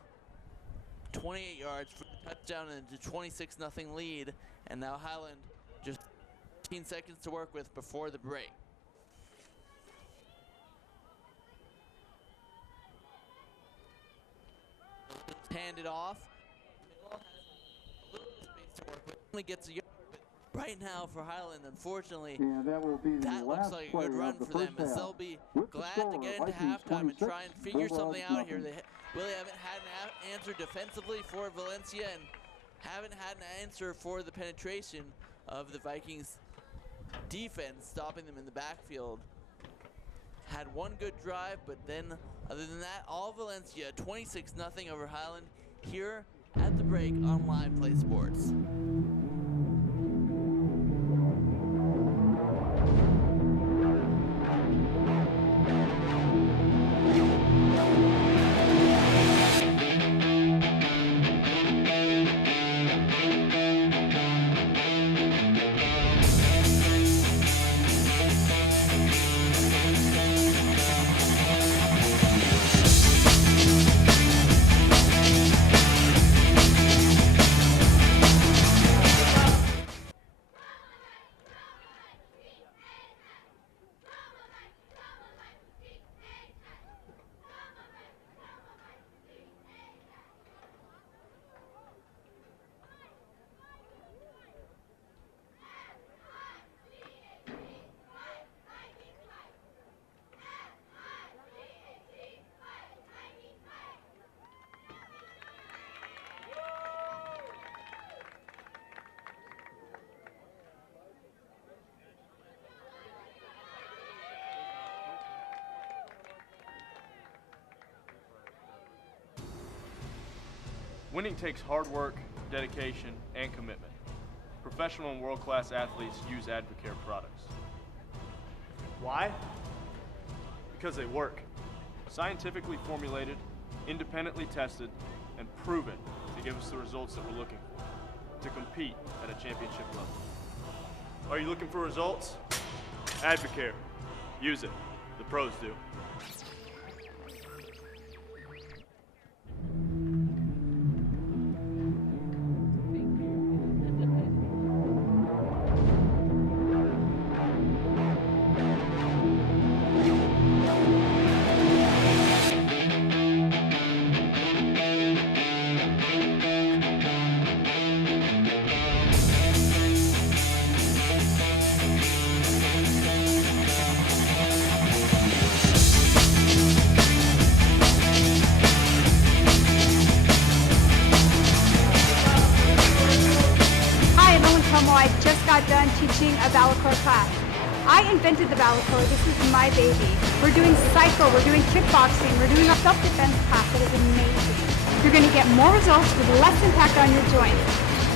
28 yards for the touchdown and a 26-0 lead, and now Highland just 15 seconds to work with before the break. Hand it off. Middle has a little bit of space to work with. Only gets a yard, but right now for Highland, unfortunately, that looks like a good run for them, as they'll be glad to get into halftime and try and figure something out here. They really haven't had an answer defensively for Valencia and haven't had an answer for the penetration of the Vikings defense, stopping them in the backfield. Had one good drive, but then other than that, all Valencia, 26-0 over Highland here at the break on Live Play Sports. Winning takes hard work, dedication, and commitment. Professional and world-class athletes use Advocare products. Why? Because they work. Scientifically formulated, independently tested, and proven to give us the results that we're looking for, to compete at a championship level. Are you looking for results? Advocare. Use it. The pros do. I just got done teaching a Valacor class. I invented the Valacor. This is my baby. We're doing cycle, we're doing kickboxing, we're doing a self-defense class that is amazing. You're going to get more results with less impact on your joints.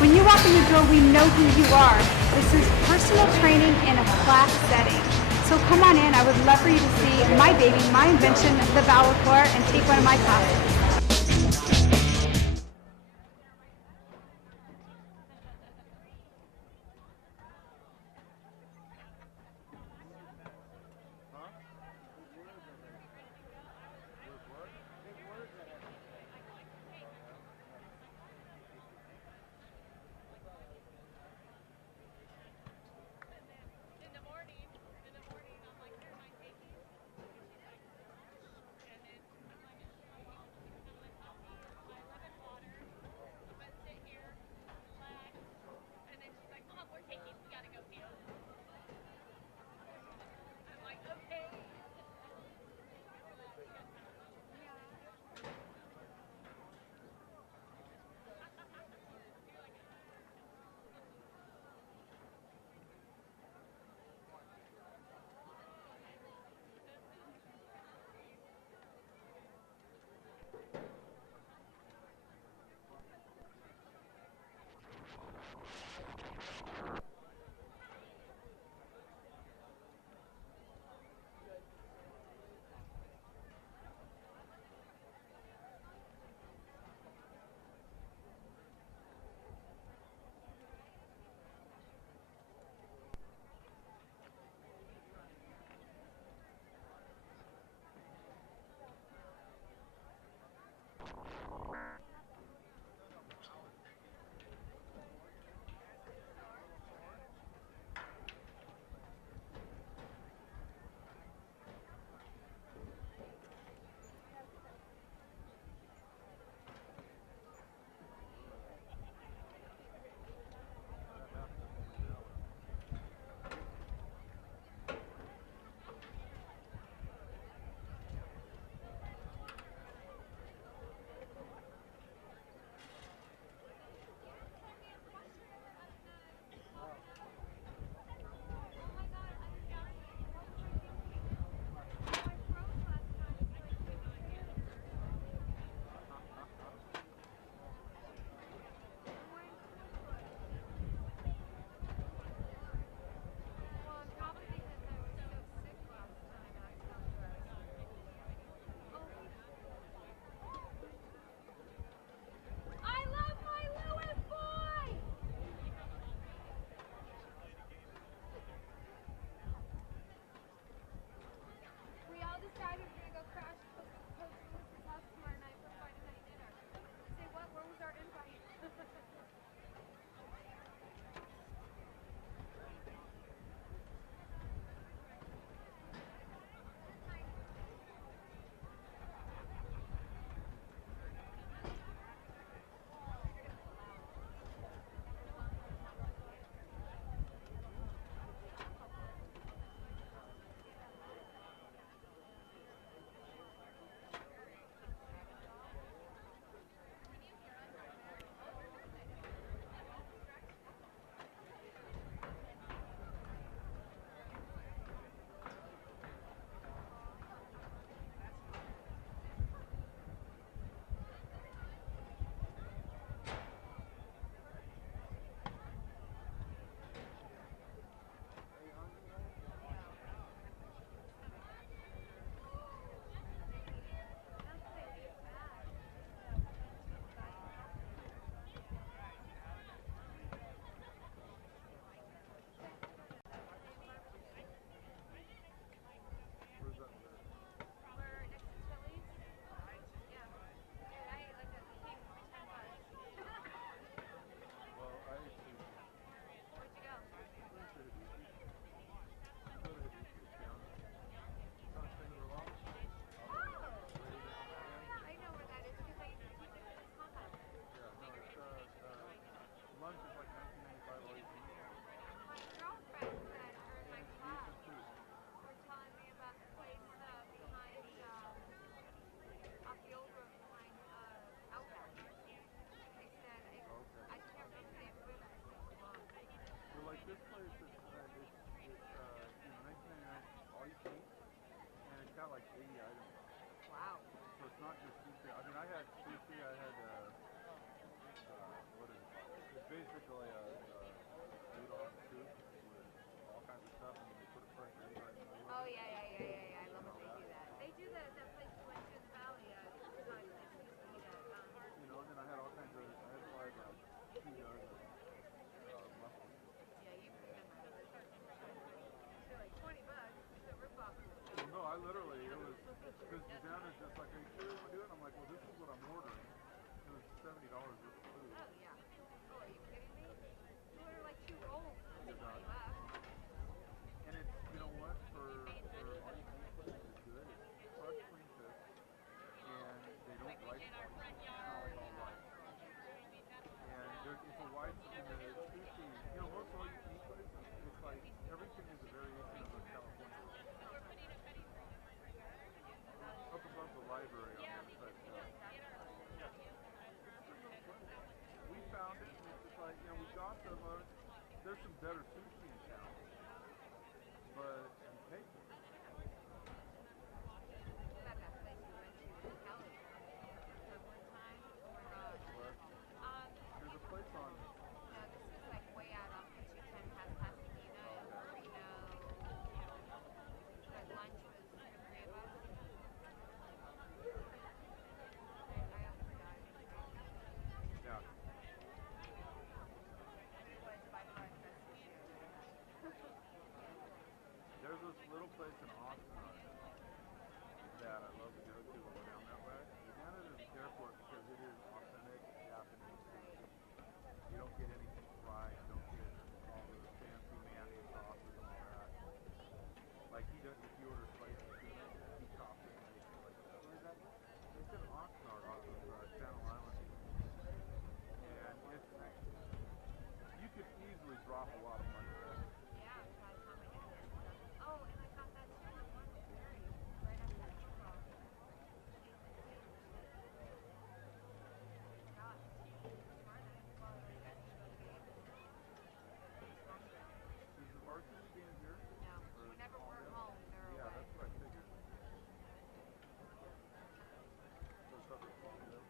When you walk in the door, we know who you are. This is personal training in a class setting. So come on in. I would love for you to see my baby, my invention, the Valacor, and take one of my classes. Because Susanna's just like, are you sure you want to do it? I'm like, well, this is what I'm ordering. It was $70 worth of food. Oh, yeah. Oh, are you kidding me? You order like 2 rolls for $60 left. And it's, you know what, for all you can eat place is good. It's fresh, clean fish. And they don't rice wash it. It's not like all rice. And it's a wide, in the sushi, you know, most all you can eat places, it's like everything is a variation of a California roll. Up above the library on the other side of town. Yeah. It's a real place. We found it, and it's just like, you know, we got some, there's some better sushi in town, but you pay for it. What about that place we went to in Cali that one time? Oh my gosh. But there's a place on, No, this was like way out off the 210 past Pasadena and Reno. But lunch was the 3 of us. I almost died. yeah. It was by far the best sushi I've ever had. There's this little place in Oxnard that I love to go to when we're down that way. Susanna doesn't care for it because it is authentic Japanese sushi. You don't get anything fried. You don't get all the fancy mayonnaise sauces and all that. Like he does, if you order sliced tuna, he chops it and makes it like that. Where is that? It's in Oxnard off of Channel Island. And it's, you could easily drop a lot of money there. Yeah, by the time I get there. Oh, and I got that too on Martha's Ferry, right after football. Gosh, tomorrow night, well, you guys can go to the game. Is the varsity game here? No, whenever we're home, they're Yeah, away. that's what I figured. Those other songs, though.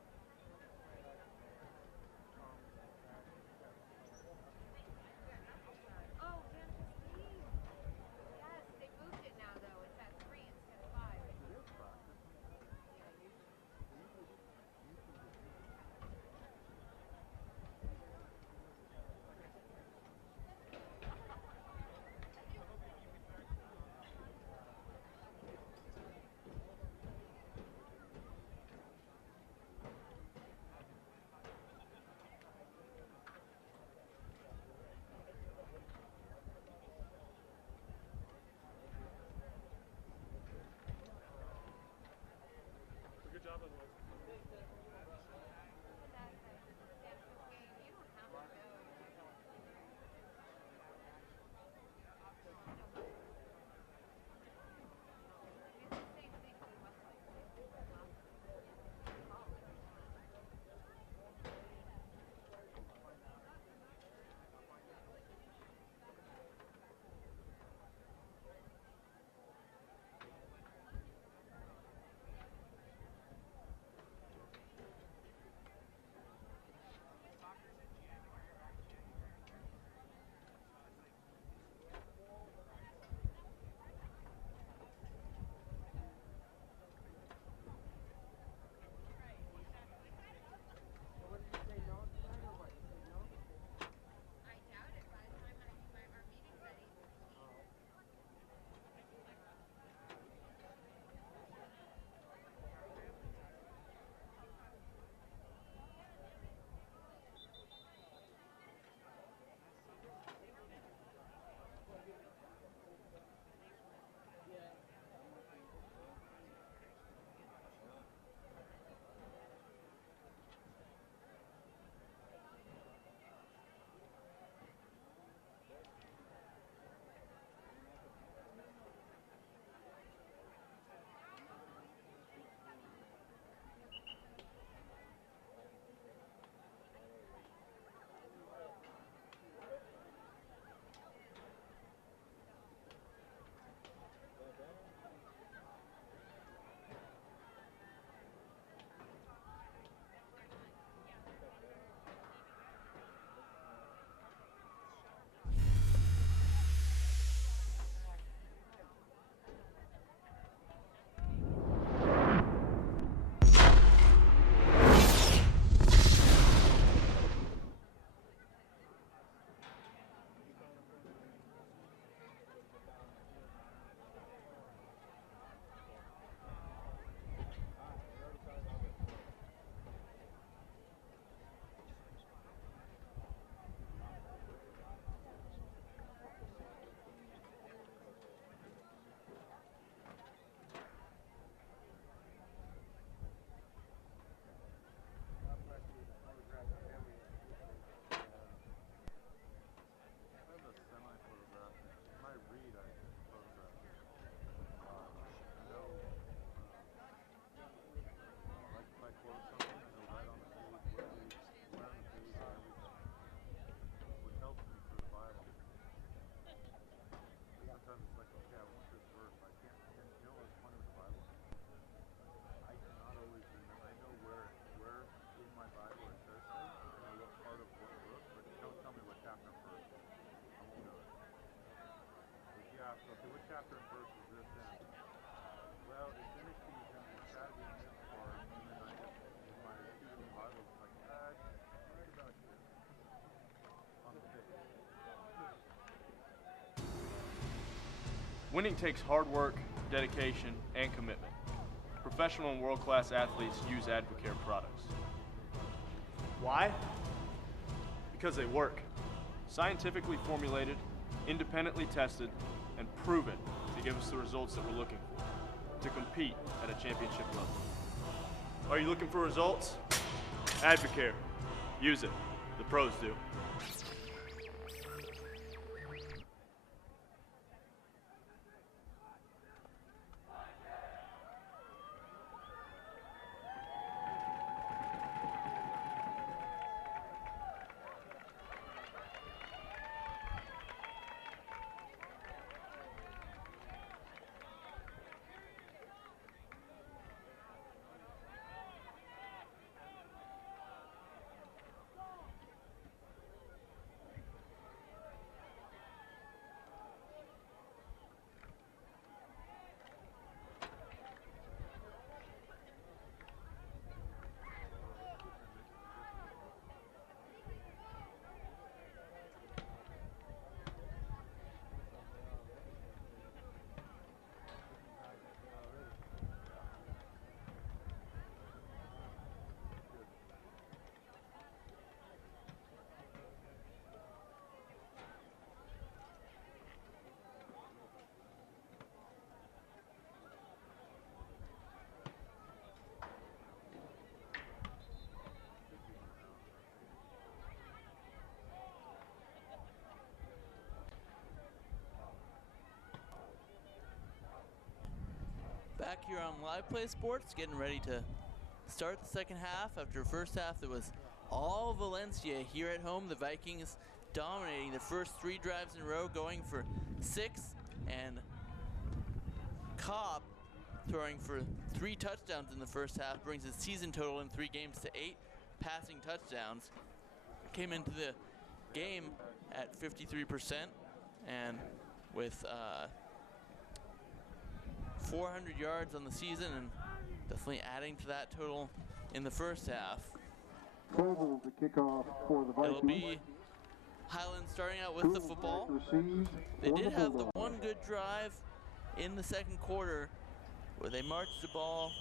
Winning takes hard work, dedication, and commitment. Professional and world-class athletes use Advocare products. Why? Because they work. Scientifically formulated, independently tested, and proven to give us the results that we're looking for, to compete at a championship level. Are you looking for results? Advocare. Use it. The pros do. Back here on Live Play Sports, getting ready to start the second half. After first half, that was all Valencia here at home. The Vikings dominating the first 3 drives in a row, going for 6, and Cobb throwing for 3 touchdowns in the first half, brings his season total in 3 games to 8 passing touchdowns. Came into the game at 53% and with 400 yards on the season, and definitely adding to that total in the first half. Koval to kick off for the Vikings. It'll be Highland starting out with the football. They did have the one good drive in the second quarter where they marched the ball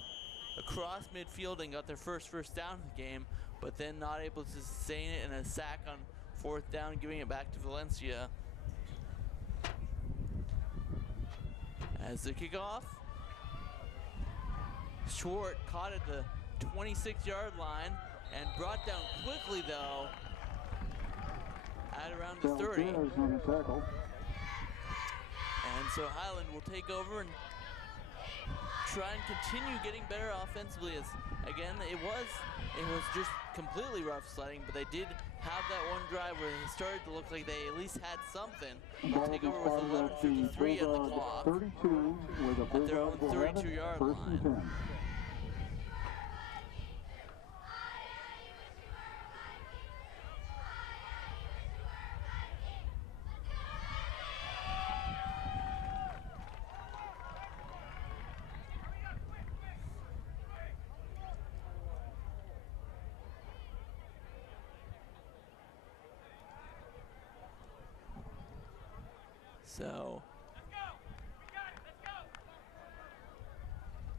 across midfield and got their first down of the game, but then not able to sustain it, and a sack on 4th down, giving it back to Valencia. As the kickoff, Short caught at the 26-yard line and brought down quickly, though, at around the 30. And so Highland will take over and try and continue getting better offensively, as again it was just completely rough sledding, but they did have that one drive where it started to look like they at least had something. They'll take over with 11:53 on the clock 32 at their own 32-yard line. So,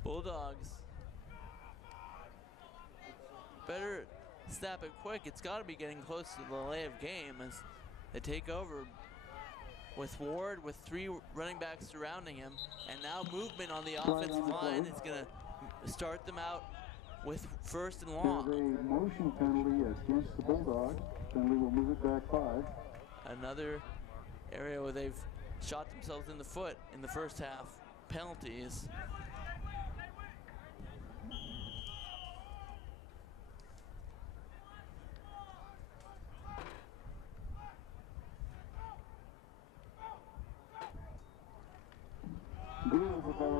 Bulldogs better snap it quick. It's got to be getting close to the lay of game as they take over with Ward with 3 running backs surrounding him, and now movement on the offensive line is going to start them out with 1st and long. There's a motion penalty against the Bulldogs. Penalty will move it back 5. Another area where they've shot themselves in the foot in the first half. Penalties.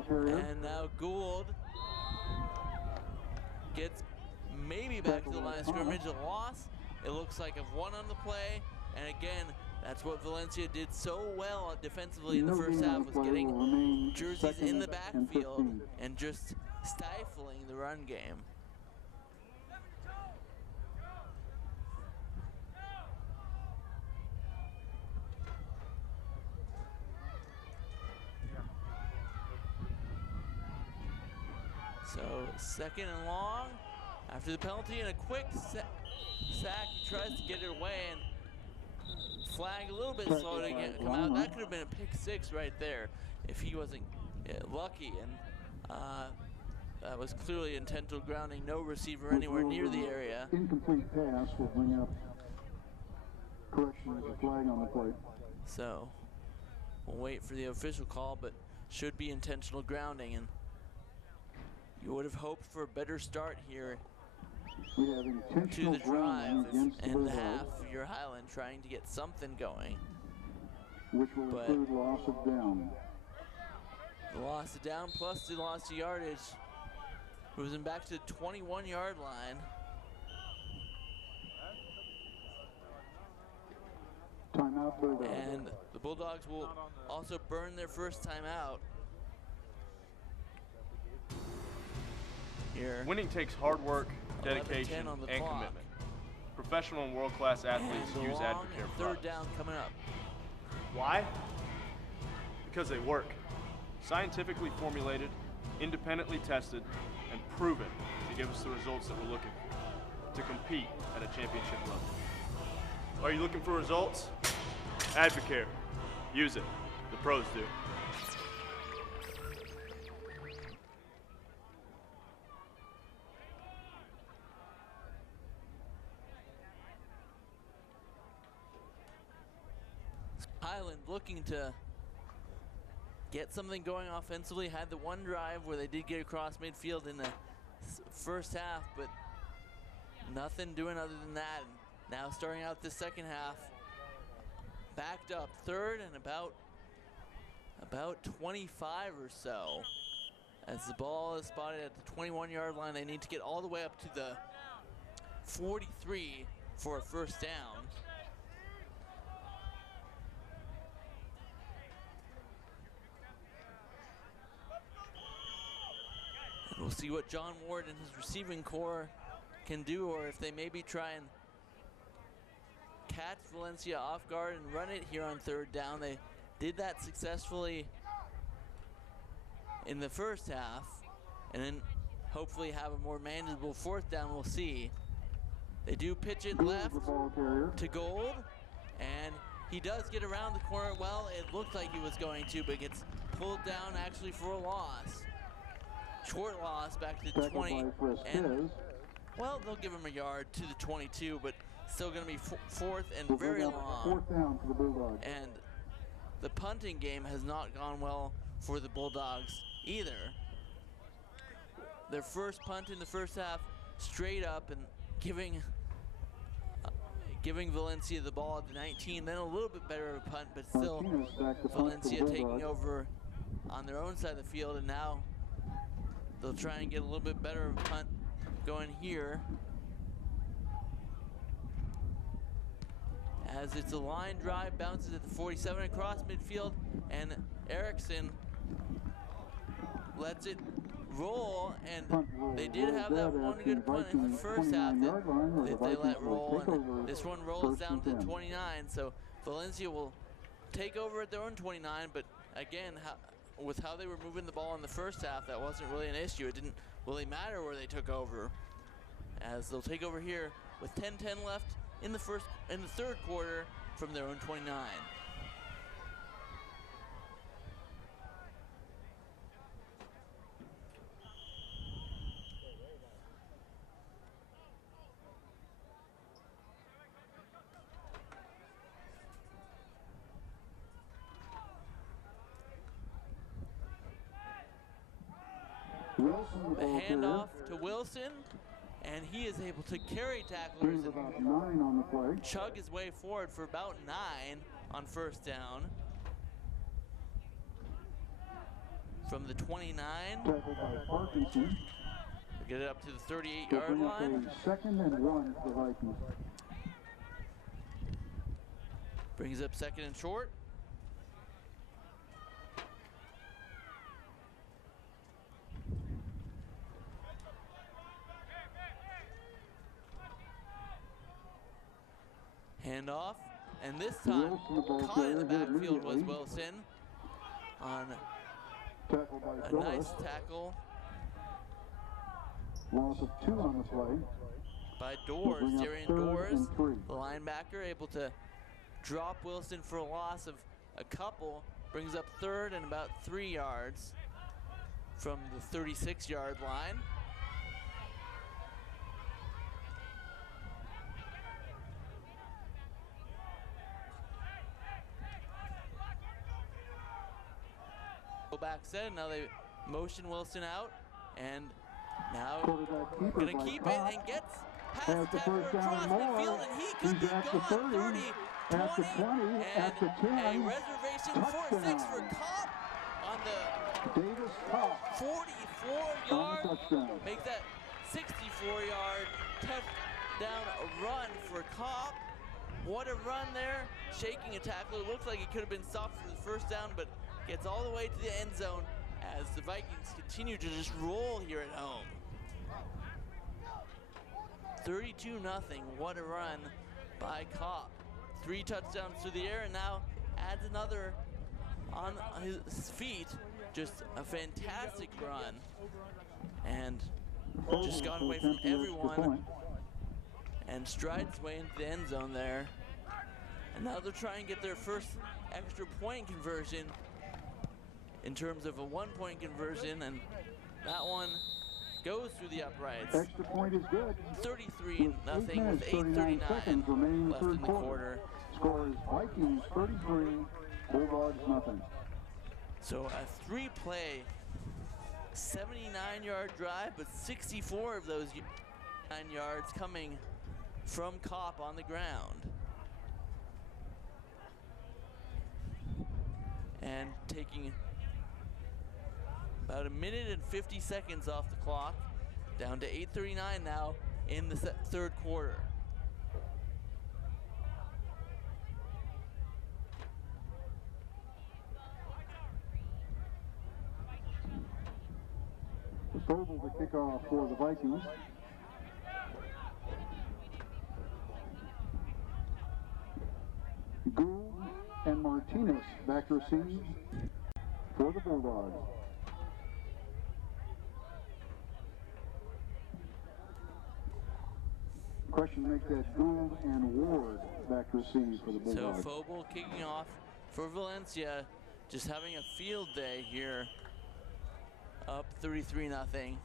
And now Gould gets maybe back to the line of scrimmage. A loss, it looks like, of 1 on the play. And again, that's what Valencia did so well defensively in the first half, was getting jerseys in the backfield and just stifling the run game. So 2nd and long after the penalty and a quick sack. He tries to get it away and flag a little bit slow to come out. That could have been a pick 6 right there if he wasn't lucky. And that was clearly intentional grounding. No receiver anywhere near the area. Incomplete pass will bring up correction of the flag on the plate. So we'll wait for the official call, but should be intentional grounding. And you would have hoped for a better start here We have to intentional the drive grounding against the and the half Bulldogs, for your Highland trying to get something going. which will but- include loss of down. The loss of down plus the loss of yardage moves him back to the 21-yard line. Timeout Bulldogs. And the Bulldogs will also burn their first timeout. Here. Winning takes hard work, 11:10 dedication, on the and clock. commitment. Professional and world-class athletes And the use long Advocare and products. third down coming up. Why? Because they work. Scientifically formulated, independently tested, and proven to give us the results that we're looking for, to compete at a championship level. Are you looking for results? Advocare. Use it. The pros do. Highland looking to get something going offensively. Had the one drive where they did get across midfield in the first half, but nothing doing other than that. And now starting out the second half, backed up 3rd and about 25 or so. As the ball is spotted at the 21-yard line, they need to get all the way up to the 43 for a first down. And we'll see what John Ward and his receiving core can do, or if they maybe try and catch Valencia off guard and run it here on 3rd down. They did that successfully in the first half, and then hopefully have a more manageable 4th down. We'll see. They do pitch it left to Gold, and he does get around the corner. Well, it looked like he was going to, but gets pulled down actually for a loss. Short loss back to the 20, and well, they'll give him a yard to the 22, but still going to be 4th and very long. 4th down for the Bulldogs. And the punting game has not gone well for the Bulldogs either. Their first punt in the first half, straight up and giving Valencia the ball at the 19, then a little bit better of a punt, but still Valencia taking over on their own side of the field, and now they'll try and get a little bit better of a punt going here. As it's a line drive, bounces at the 47 across midfield, and Erickson lets it roll, and they did have that one good punt in the first half that they let roll, and this one rolls down to 29, so Valencia will take over at their own 29, but again, with how they were moving the ball in the first half, that wasn't really an issue. It didn't really matter where they took over, as they'll take over here with 10:10 left in the 3rd quarter from their own 29. The handoff to Wilson, and he is able to carry tacklers About 9 on the play. and chug his way forward for about 9 on 1st down. From the 29, Tackled by Parkinson. get it up to the 38-yard They'll bring up line. a 2nd and 1 for the Vikings. Brings up 2nd and short. Handoff, and this time caught in the backfield was Wilson on Tackled by a Phillips. nice tackle Loss of 2 on the play. By Will Doors, bring up Darian 3rd Doors, and 3. the linebacker, able to drop Wilson for a loss of a couple, brings up 3rd and about 3 yards from the 36-yard line. Go back set, now they motion Wilson out, and now gonna keep it and gets past the tackler across midfield, and he could be gone. 30, 20, and a reservation for 6 for Cobb on the Davis Cobb. 44-yard, make that 64-yard touchdown run for Cobb. What a run there, shaking a tackler. Looks like it could have been stopped for the first down, but gets all the way to the end zone as the Vikings continue to just roll here at home. 32-0, what a run by Cobb. 3 touchdowns through the air, and now adds another on his feet. Just a fantastic run. And just got away from everyone and strides his way into the end zone there. And now they're trying to get their first extra point conversion in terms of a 1-point conversion, and that one goes through the uprights. Extra point is good. 33-0 with 39 seconds 8:39 remaining left third in the quarter. Score is Vikings 33, Bulldogs nothing. So a 3-play, 79-yard drive, but 64 of those 9 yards coming from Kopp on the ground. And taking about 1 minute and 50 seconds off the clock, down to 8:39 now in the third quarter. Sobel to kick off for the Vikings. Gould and Martinez back to receive for the Bulldogs. Question make that Gould and Ward back to receive for the Bulldogs. So Phobel kicking off for Valencia, just having a field day here, up 33-0.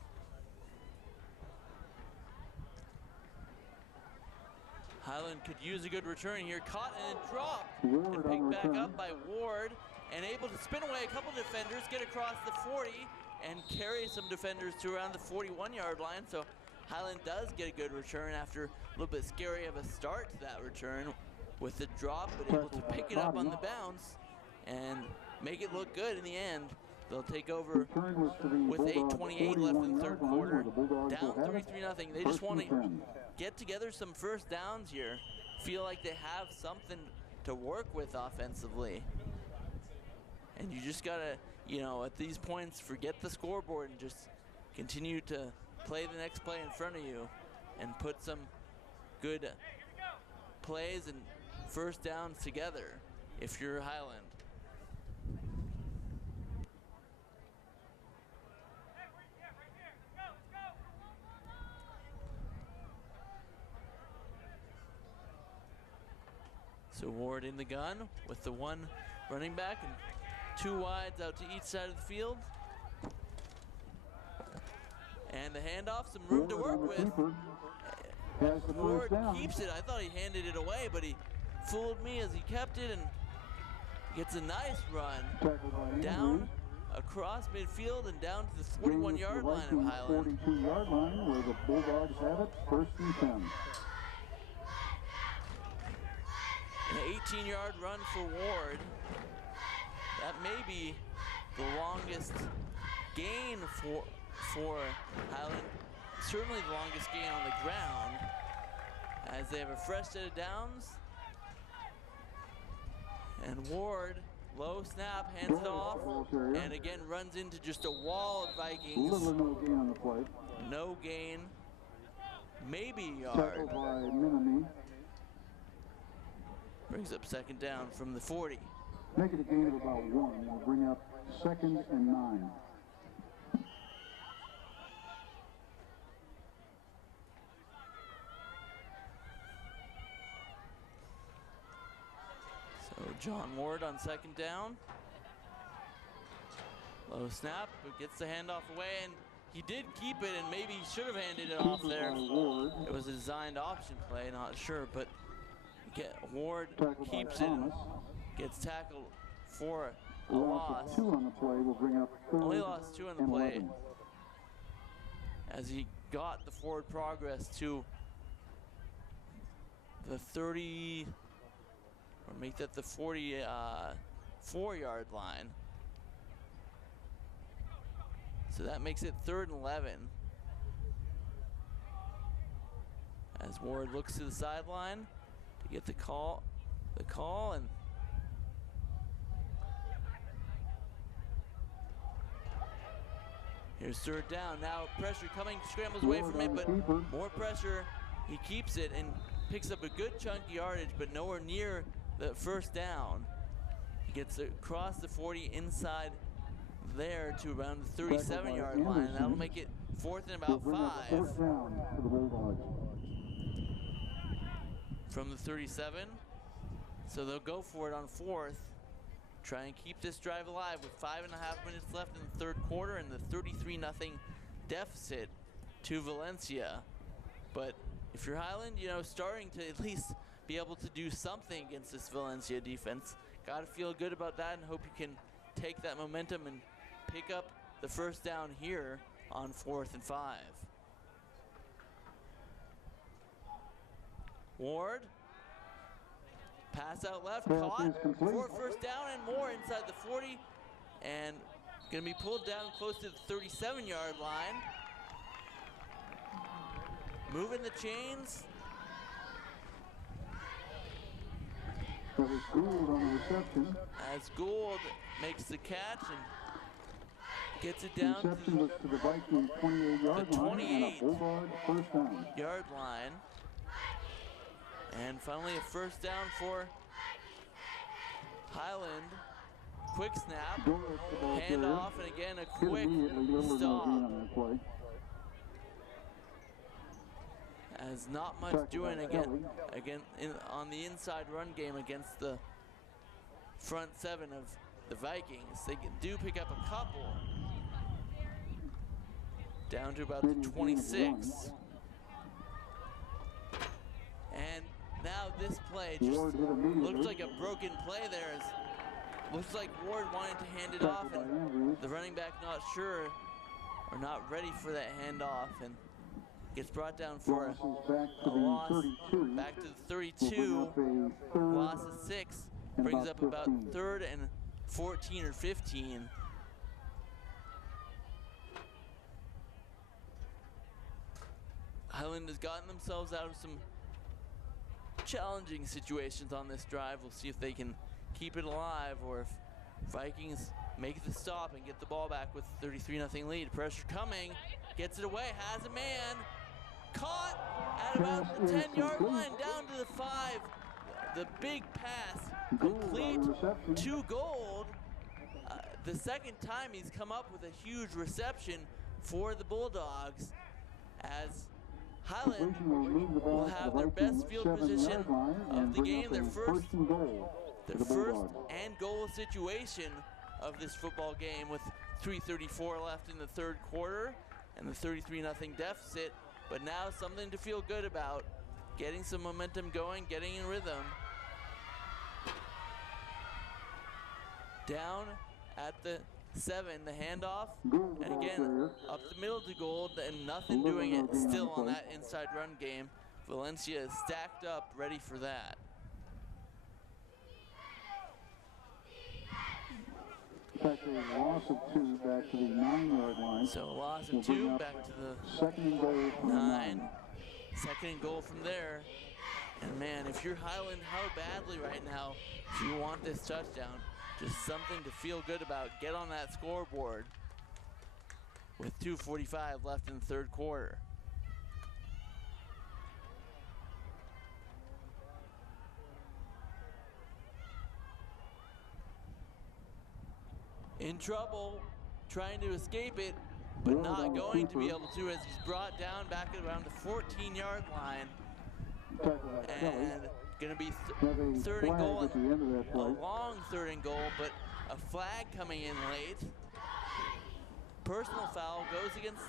Highland could use a good return here, caught and dropped, and picked back up by Ward, and able to spin away a couple defenders, get across the 40, and carry some defenders to around the 41-yard line. So Highland does get a good return after a little bit scary of a start to that return with the drop, but able to pick it up on the bounce and make it look good in the end. They'll take over with 8:28 left in the third quarter, down 33-0. They just want to get together some first downs here, feel like they have something to work with offensively. And you just gotta, you know, at these points, forget the scoreboard and just continue to play the next play in front of you and put some good plays and first downs together if you're Highland. So Ward in the gun with the 1 running back and 2 wides out to each side of the field. And the handoff, some room to work with. Ward keeps it. I thought he handed it away, but he fooled me as he kept it and gets a nice run down across midfield and down to the 41-yard line of Highland. 42-yard line where the Bulldogs have it, 1st and 10. An 18-yard run for Ward. That may be the longest gain for Highland. Certainly the longest gain on the ground, as they have a fresh set of downs. And Ward, low snap, hands it off, and again runs into just a wall of Vikings. No gain on the play. No gain, maybe a yard. Tackled by Minami. Brings up 2nd down from the 40. Make it a gain of about 1. We'll bring up 2nd and 9. John Ward on second down. Low snap, but gets the handoff away, and he did keep it, and maybe he should have handed it off there. It was a designed option play, not sure, but Ward keeps it and gets tackled for a loss. Two on the play will bring up Only lost 2 on the play as he got the forward progress to the 30, or make that the 44-yard line. So that makes it 3rd and 11. As Ward looks to the sideline to get the call, and here's 3rd down. Now pressure coming, scrambles away from it, but more pressure. He keeps it and picks up a good chunk of yardage, but nowhere near the 1st down. He gets across the 40 inside there to around the 37-yard line, and that'll make it 4th and about 5. From the 37. So they'll go for it on 4th. Try and keep this drive alive with 5.5 minutes left in the 3rd quarter and the 33-0 deficit to Valencia. But if you're Highland, you know, starting to at least be able to do something against this Valencia defense, gotta feel good about that and hope you can take that momentum and pick up the 1st down here on 4th and 5. Ward, pass out left, caught for 1st down and more inside the 40, and gonna be pulled down close to the 37-yard line. Moving the chains. That was Gould on the reception. As Gould makes the catch and gets it down to the Vikings 28-yard line. 28-yard line. And finally a 1st down for Highland. Quick snap, hand off, and again a quick stop. As not much doing again on the inside run game against the front 7 of the Vikings. They do pick up a couple. Down to about the 26. And now this play just looks like a broken play there. Looks like Ward wanted to hand it off, and the running back not sure or not ready for that handoff, and gets brought down for a loss. Back to the 32. Loss of 6. Brings up about 3rd and 14 or 15. Highland has gotten themselves out of some challenging situations on this drive. We'll see if they can keep it alive or if Vikings make the stop and get the ball back with 33-0 lead. Pressure coming, gets it away, has a man. Caught at about the 10-yard line, down to the 5. The big pass, complete to Gould. The 2nd time he's come up with a huge reception for the Bulldogs, as Highland will have their best field position of the game, their first and goal situation of this football game, with 3:34 left in the 3rd quarter and the 33-0 deficit. But now something to feel good about, getting some momentum going, getting in rhythm. Down at the 7, the handoff, and again up the middle to Gould, and nothing doing it still on that inside run game. Valencia is stacked up, ready for that. Back to a loss of 2, back to the 9-yard line. So a loss of 2, back to the 2nd and goal from 9. 2nd and goal from there. And man, if you're Highland, how badly right now do you want this touchdown? Just something to feel good about. Get on that scoreboard with 2:45 left in the 3rd quarter. In trouble, trying to escape it, but not going to be able to, as he's brought down back at around the 14-yard line and Going to be Have a third and flag goal. at the end of that A play. long third and goal, but a flag coming in late. Personal foul goes against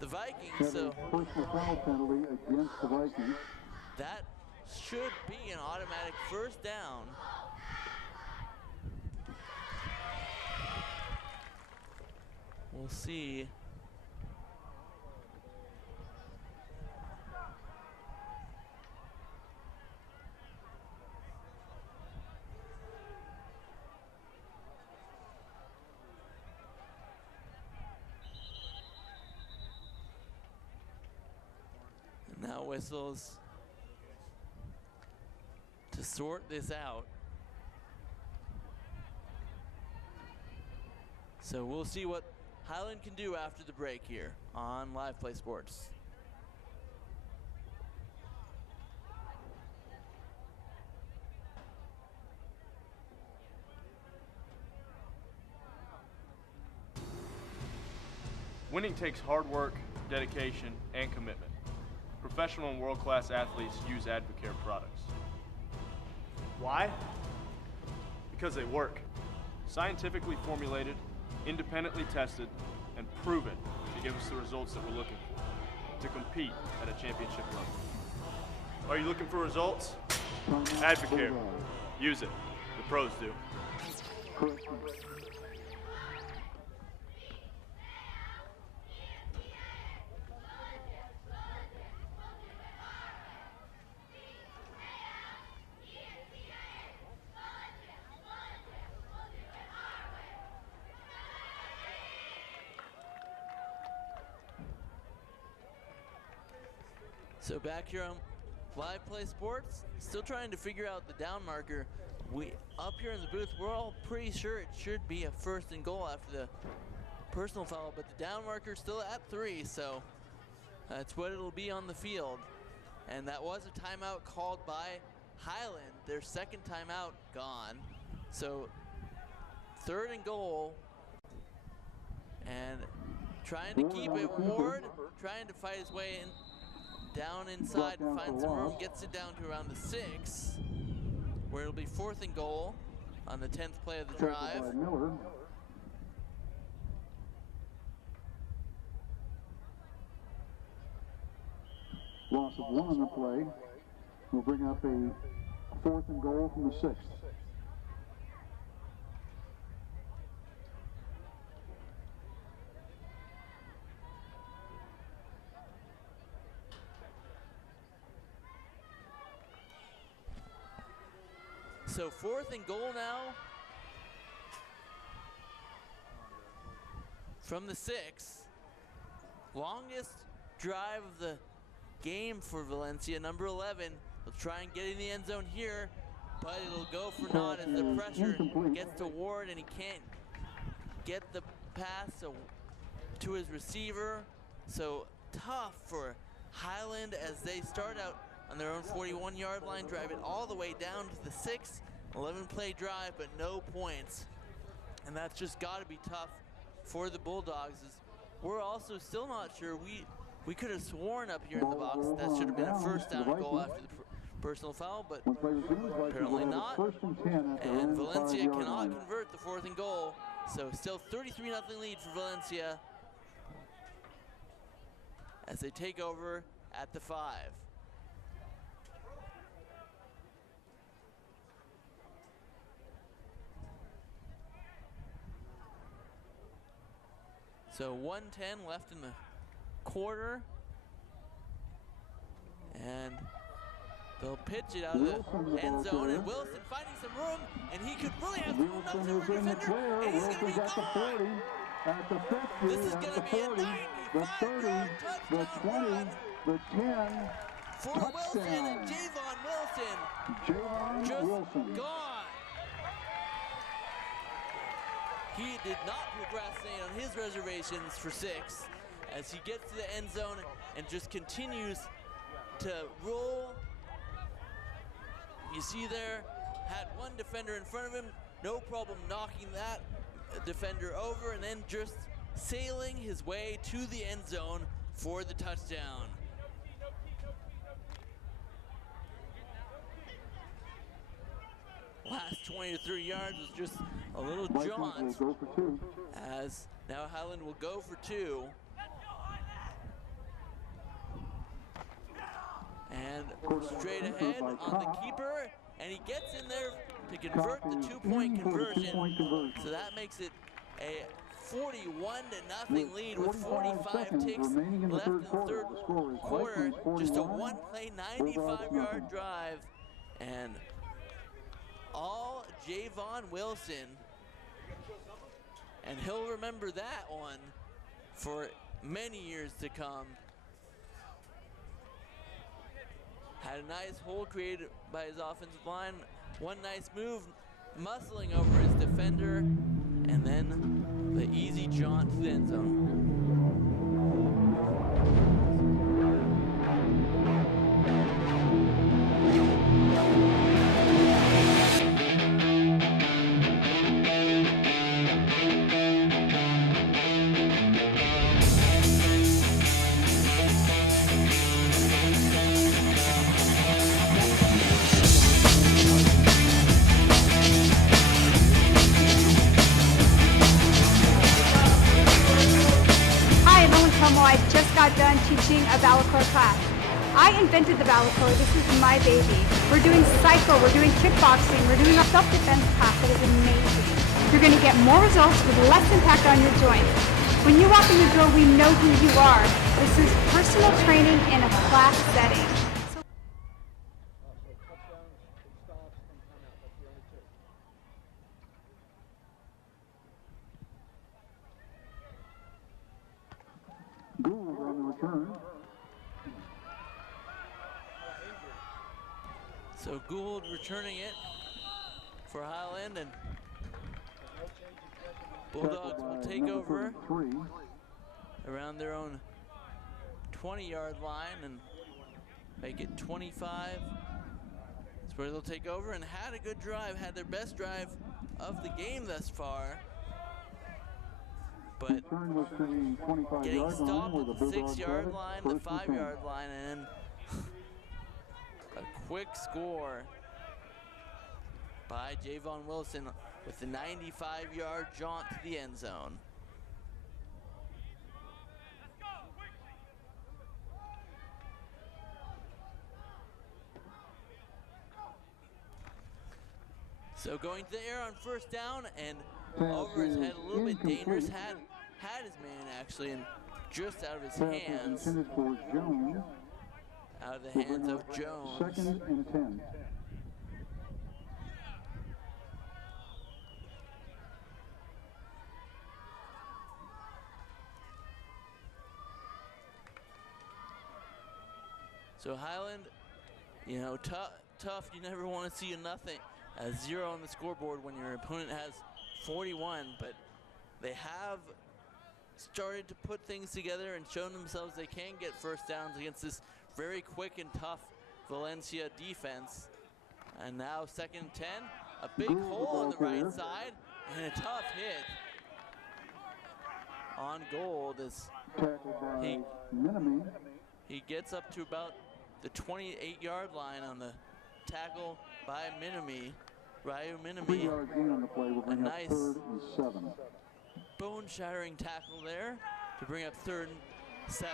the Vikings, Have so a personal foul penalty against the Vikings. that should be an automatic first down. We'll see. And now whistles to sort this out. So we'll see what Highland can do after the break here on Live Play Sports. Winning takes hard work, dedication, and commitment. Professional and world-class athletes use Advocare products. Why? Because they work. Scientifically formulated, independently tested, and proven to give us the results that we're looking for, to compete at a championship level. Are you looking for results? Advocare. Use it. The pros do. So back here on Live Play Sports, still trying to figure out the down marker. We up here in the booth, we're all pretty sure it should be a first and goal after the personal foul, but the down marker still at 3, so that's what it'll be on the field. And that was a timeout called by Highland, their second timeout gone. So third and goal, and trying to keep it. Ward trying to fight his way in. Down inside to find some room, gets it down to around the 6, where it'll be fourth and goal on the 10th play of the drive. Loss of 1 on the play will bring up a fourth and goal from the 6th. So fourth and goal now from the 6. Longest drive of the game for Valencia, number 11. They'll try and get in the end zone here, but it'll go for naught as the pressure gets to Ward and he can't get the pass to his receiver. So tough for Highland as they start out on their own 41-yard line, drive it all the way down to the 6, 11-play drive, but no points. And that's just got to be tough for the Bulldogs. We're also still not sure. We could have sworn up here in the box that should have been a first down goal after the personal foul, but apparently not. And Valencia cannot convert the fourth and goal, so still 33-0 lead for Valencia as they take over at the 5. So 1:10 left in the quarter. And they'll pitch it out of the end zone. And Wilson finding some room. And he could really have some room up there for defender. And he's going to be gone. At the 50, This is going to be a 95-yard touchdown run the 10, for touchdown. Wilson and Javon Wilson. Javon Just Wilson. gone. He did not procrastinate on his reservations for 6 as he gets to the end zone and just continues to roll. You see there, had one defender in front of him, no problem knocking that defender over and then just sailing his way to the end zone for the touchdown. last 20 or 30 yards was just a little Vikings jaunt, will go for 2. as now Highland will go for 2. And straight ahead on the keeper, and he gets in there to convert the 2-point conversion. So that makes it a 41-0 lead with 45 ticks left in the third quarter. Just a one-play, 95-yard drive, and all Javon Wilson. And he'll remember that one for many years to come. Had a nice hole created by his offensive line. One nice move, muscling over his defender, and then the easy jaunt to the end zone. I just got done teaching a Valacor class. I invented the Valacor. This is my baby. We're doing cycle, we're doing kickboxing, we're doing a self-defense class that is amazing. You're going to get more results with less impact on your joints. When you walk in the door, we know who you are. This is personal training in a class setting. Gould on the return. So Gould returning it for Highland, and Bulldogs will take over around their own 20-yard line and make it 25. That's where they'll take over, and had a good drive, had their best drive of the game thus far. But getting stopped at the 6-yard line, the 5-yard line, and a quick score by Javon Wilson with the 95-yard jaunt to the end zone. So going to the air on first down, and over his head, a little bit dangerous. Had his man actually, and just out of his hands. Intended for Jones. Out of the hands of Jones. 2nd and 10. So Highland, you know, tough. You never want to see a 0 on the scoreboard when your opponent has 41, but they have started to put things together and shown themselves they can get first downs against this very quick and tough Valencia defense. And now 2nd and 10, a big hole on the right side, and a tough hit on Gould as he gets up to about the 28-yard line on the tackle by Ryu Minami. A nice bone-shattering tackle there to bring up 3rd and 7.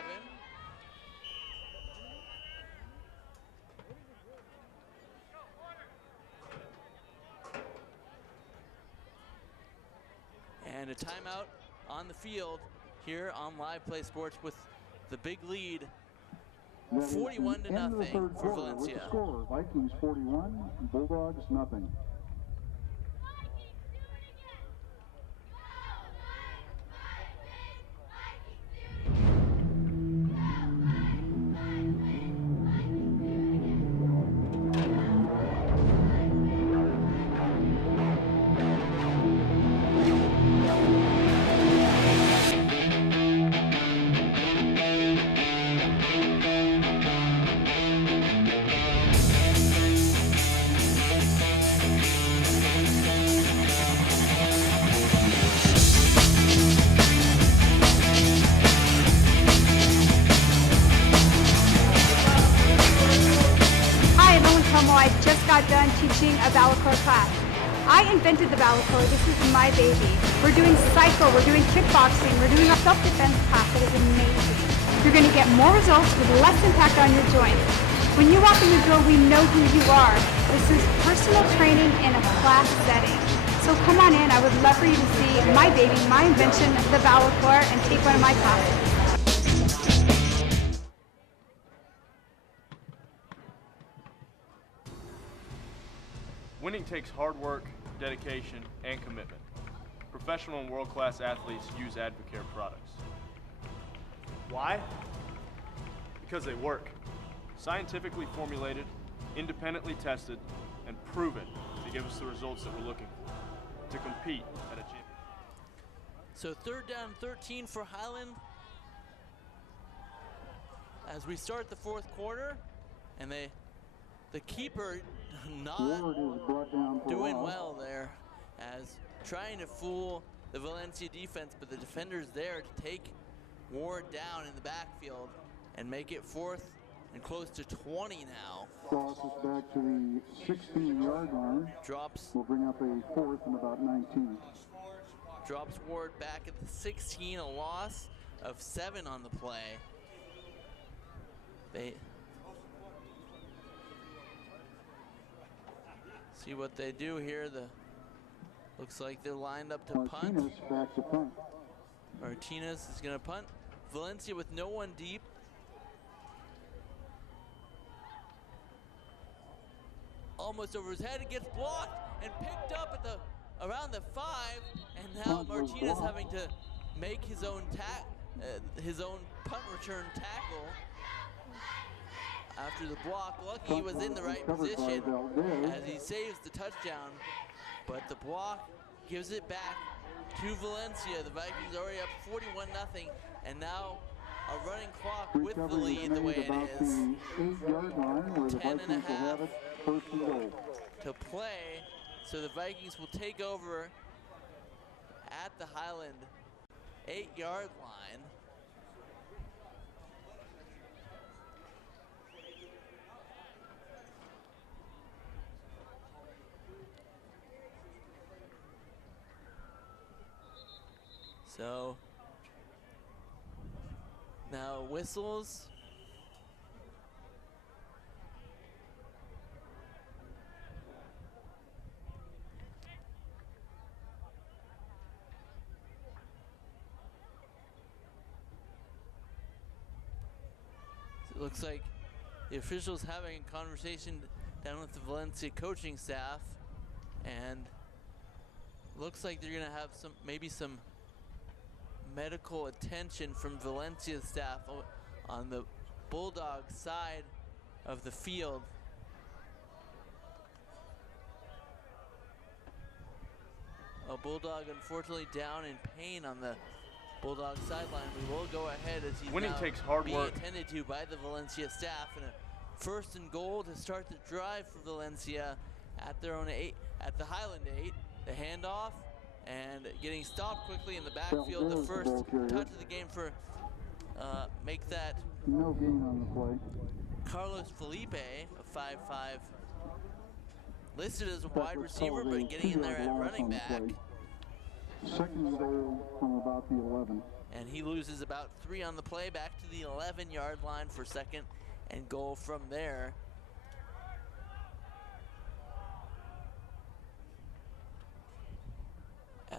And a timeout on the field here on Live Play Sports with the big lead, 41-0 for Valencia. Vikings 41, Bulldogs nothing. I just got done teaching a Valacor class. I invented the Valakor. This is my baby. We're doing cycle, we're doing kickboxing, we're doing a self-defense class that is amazing. You're going to get more results with less impact on your joints. When you walk in the door, we know who you are. This is personal training in a class setting. So come on in. I would love for you to see my baby, my invention, the Valakor, and take one of my classes. Winning takes hard work, dedication, and commitment. Professional and world-class athletes use Advocare products. Why? Because they work. Scientifically formulated, independently tested, and proven to give us the results that we're looking for, to compete at a championship. So 3rd down 13 for Highland as we start the 4th quarter, and the keeper not doing well there, as trying to fool the Valencia defense, but the defender's there to take Ward down in the backfield and make it 4th and close to 20 now. Crosses back to the 16-yard line. Drops. We'll bring up a 4th and about 19. Drops Ward back at the 16, a loss of 7 on the play. They see what they do here. Looks like they're lined up to punt. Martinez back to punt. Martinez is going to punt. Valencia with no one deep. Almost over his head. It gets blocked and picked up at around the 5, and now Martinez having to make his own punt return tackle after the block. Lucky he was in the right position as he saves the touchdown, but the block gives it back to Valencia. The Vikings already up 41-0, and now a running clock with the lead the way it is. 10.5 to play, so the Vikings will take over at the Highland 8-yard line. So now whistles. It looks like the officials having a conversation down with the Valencia coaching staff, and looks like they're gonna have maybe some medical attention from Valencia staff on the Bulldog side of the field. A Bulldog unfortunately down in pain on the Bulldog sideline. We will go ahead as he's Winning now takes hard being work. attended to by the Valencia staff, and a 1st and goal to start the drive for Valencia at their own 8, at the Highland 8. The handoff and getting stopped quickly in the backfield. The first touch of the game for make that no gain on the play. Carlos Felipe, a 5'5", listed as a wide receiver, but getting in there at running back. 2nd goal from about the 11. And he loses about 3 on the play, back to the 11-yard line for 2nd and goal from there.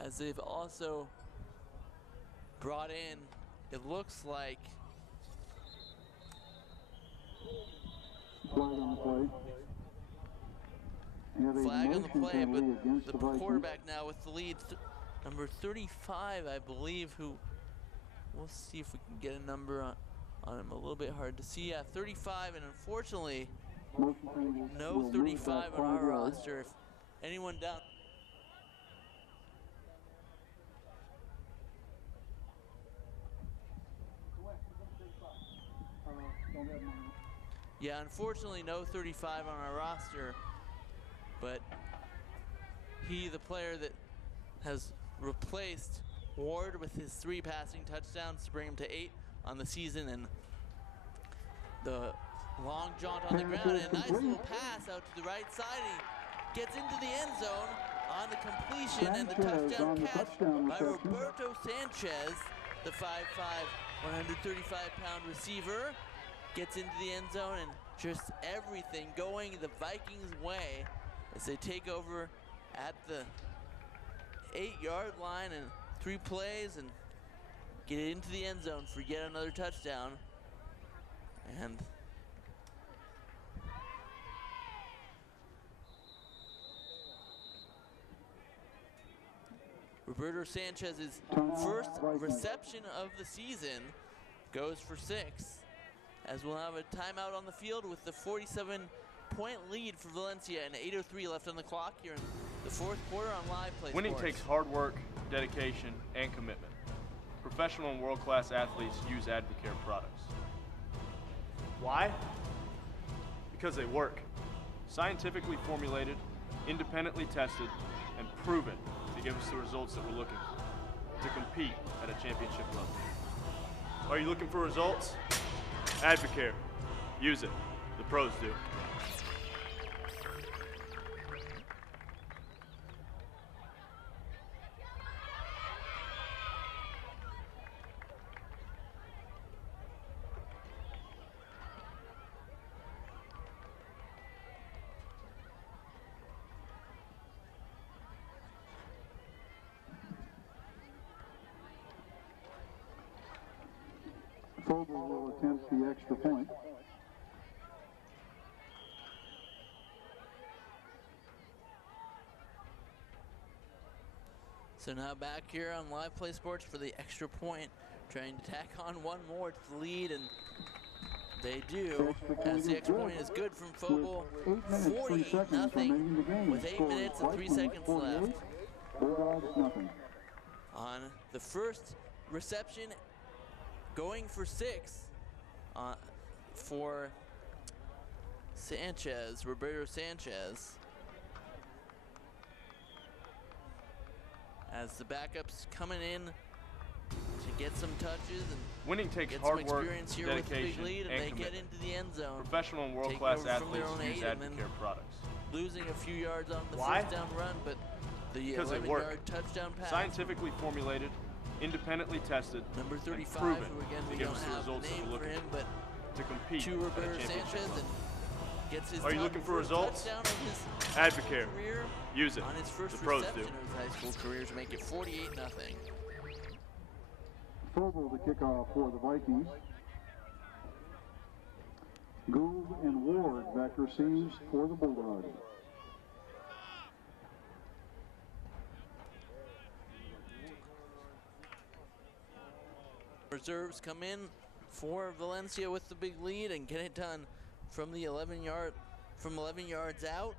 As they've also brought in, it looks like, Flag on the play. flag on the play, but the quarterback now with the lead, number 35, I believe, who, we'll see if we can get a number on him. A little bit hard to see. Yeah, 35, and unfortunately, no 35 on our roster. If anyone down. Yeah, unfortunately, no 35 on our roster, but he, the player that has replaced Ward with his 3 passing touchdowns to bring him to 8 on the season, and the long jaunt on the ground, and a nice little pass out to the right side. He gets into the end zone on the completion and the Sanchez touchdown on the catch touchdown by reception. Roberto Sanchez, the 5'5", 135-pound receiver. Gets into the end zone and just everything going the Vikings' way as they take over at the 8-yard line in 3 plays and get into the end zone for yet another touchdown. And Roberto Sanchez's first reception of the season goes for 6, as we'll have a timeout on the field with the 47-point lead for Valencia and 8:03 left on the clock here in the 4th quarter on Live Play Winning Sports. takes hard work, dedication, and commitment. Professional and world-class athletes use Advocare products. Why? Because they work. Scientifically formulated, independently tested, and proven to give us the results that we're looking for, to compete at a championship level. Are you looking for results? Advocare. Use it. The pros do. Fogel will attempt the extra point. So now back here on Live Play Sports for the extra point, trying to tack on one more to the lead, and they do, as the extra point is good from Fogel. 48-0 with 8 minutes and 3 seconds left. Bulldogs nothing. On the first reception, going for 6 for Sanchez, Roberto Sanchez. As the backups coming in to get some touches and Winning takes get hard some work, experience here with the big dedication, lead, and and they commitment. get into the end zone. Professional and taking world-class over from their athletes own use 8 and then Advocare products. losing a few yards on the Why? first down run, but the Because they 11-yard work. touchdown pass. Scientifically formulated, independently tested, Number 35, and proven who again to we give don't us the have results a that name we're for looking him, but to compete to at a Roberto championship Sanchez level. and gets his Are you looking for first results? touchdown of his Advocare. career Use it. on his first The pros reception do. of his high school career to make it 48-0. Fogel the kickoff for the Vikings. Gould and Ward back receives for the Bulldogs. Reserves come in for Valencia with the big lead and get it done from the 11 yards out.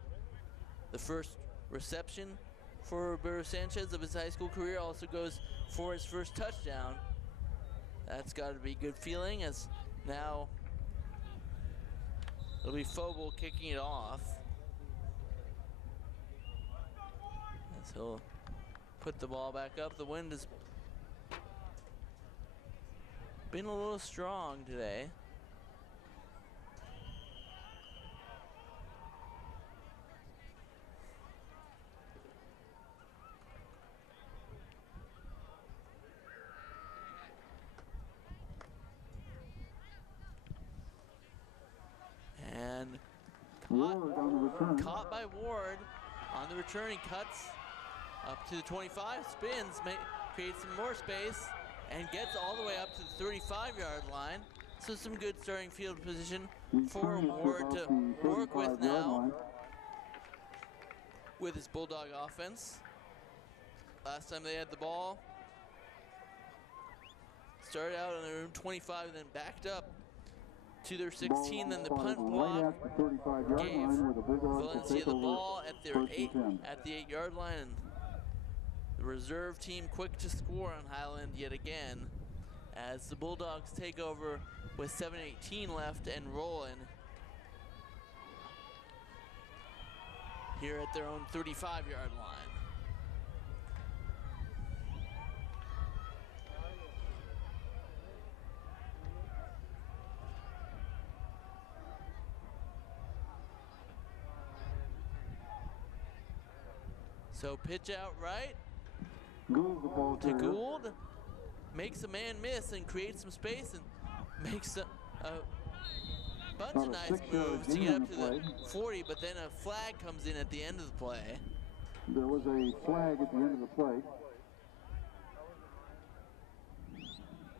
The first reception for Roberto Sanchez of his high school career also goes for his first touchdown. That's got to be a good feeling, as now it'll be Fogel kicking it off. As he'll put the ball back up. The wind has been a little strong today. And Ward on the return. caught by Ward on the return. He cuts up to the 25, spins, creates some more space, and gets all the way up to the 35-yard line. So some good starting field position for Ward to work with now with his Bulldog offense. Last time they had the ball, started out on their own 25 and then backed up to their 16. Then the punt block right at the 35-yard gave line where the Bulldogs will Valencia take the over ball at their first and 10. at the 8-yard line. And the reserve team quick to score on Highland yet again, as the Bulldogs take over with 7:18 left and rolling here at their own 35-yard line. So pitch out right Gould, the ball to carrier. Gould. Makes a man miss and creates some space and makes a bunch of About a nice 6-yard moves to gain get on up the to the play. 40, but then a flag comes in at the end of the play. There was a flag at the end of the play.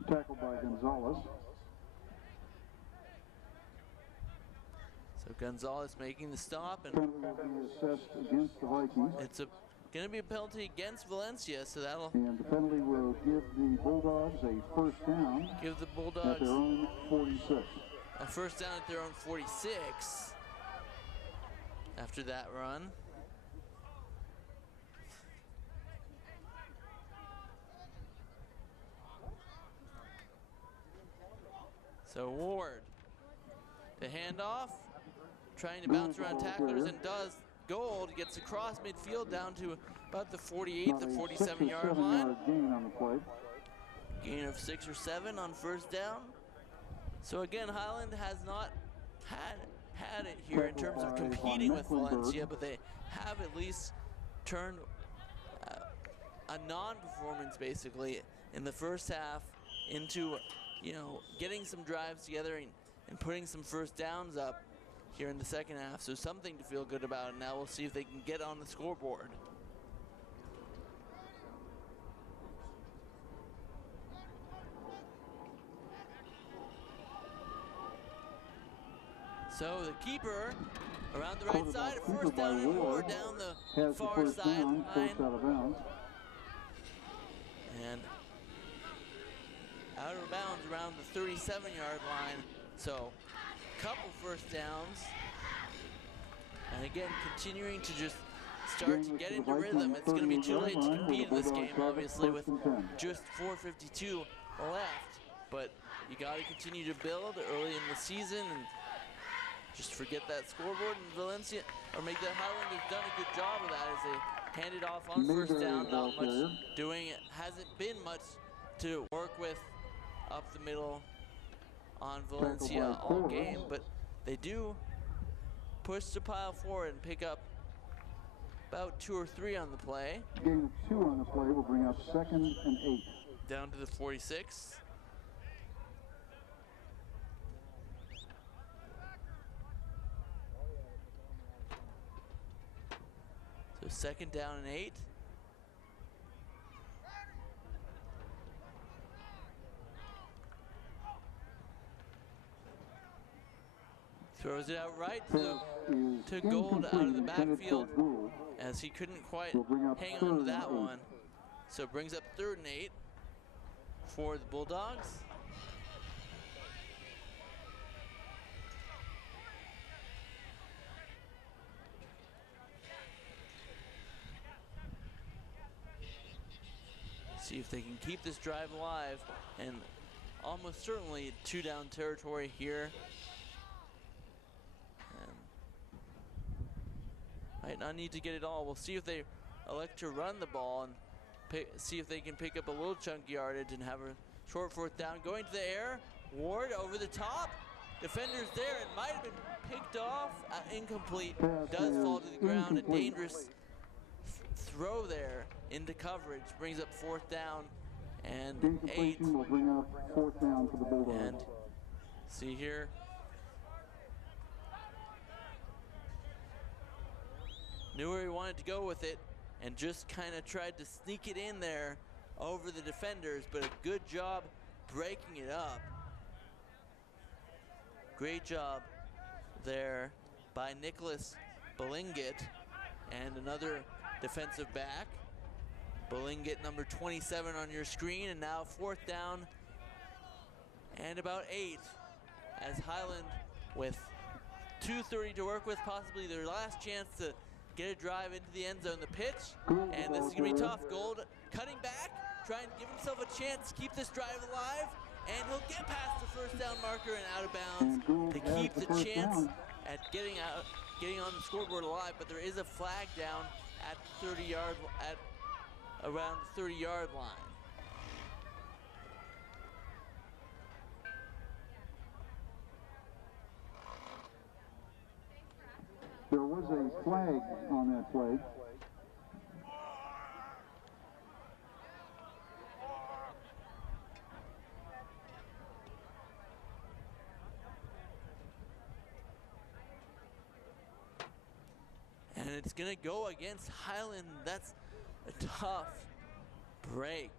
Tackled by Gonzalez. So Gonzalez making the stop, and Penalty will be assessed against the Vikings. it's going to be a penalty against Valencia, so that'll And the penalty will give the Bulldogs a first down give the at Bulldogs their own 46. a first down at their own 46 after that run. So Ward, the handoff, trying to bounce around tacklers and does. Gold gets across midfield down to about the 48, the 47-yard line. 7-yard gain on the play. Gain of 6 or 7 on first down. So again, Highland has not had it here in terms of competing with Valencia, but they have at least turned a non-performance basically in the first half into, you know, getting some drives together and putting some first downs up here in the second half. So something to feel good about. And now we'll see if they can get on the scoreboard. So the keeper around the right side, a first down and more down the Has the far first sideline. down, first out of bounds. And out of bounds around the 37-yard line. So couple first downs. And again, continuing to just start to get into rhythm. It's going to be too late to compete in this game, obviously, with just 4:52 left. But you got to continue to build early in the season and just forget that scoreboard. And Valencia, or make that Highland has done a good job of that as they hand it off on first down. Not much doing it. Hasn't been much to work with up the middle on Valencia all game, but they do push the pile forward and pick up about 2 or 3 on the play. Gain of 2 on the play will bring up 2nd and 8. Down to the 46. So second down and 8. Throws it out right to Gold out of the backfield as he couldn't quite hang on to that one. So it brings up 3rd and 8 for the Bulldogs. See if they can keep this drive alive, and almost certainly 2-down territory here. Might not need to get it all. We'll see if they elect to run the ball and see if they can pick up a little chunk yardage and have a short 4th down. Going to the air, Ward over the top. Defenders there, it might have been picked off. Incomplete, does fall to the ground. A dangerous throw there into coverage. Brings up 4th down and 8. Will bring up 4th down for the Bulldogs. And see here. Knew where he wanted to go with it and just kind of tried to sneak it in there over the defenders, but a good job breaking it up. Great job there by Nicholas Belingit and another defensive back. Belingit, number 27 on your screen, and now 4th down and about 8 as Highland with 2:30 to work with, possibly their last chance to get a drive into the end zone. The pitch, and this is gonna be tough. Gold cutting back, trying to give himself a chance to keep this drive alive, and he'll get past the first down marker and out of bounds to keep the chance at getting on the scoreboard alive. But there is a flag down at around the 30-yard line. There was a flag on that play. it's going to go against Highland. That's a tough break.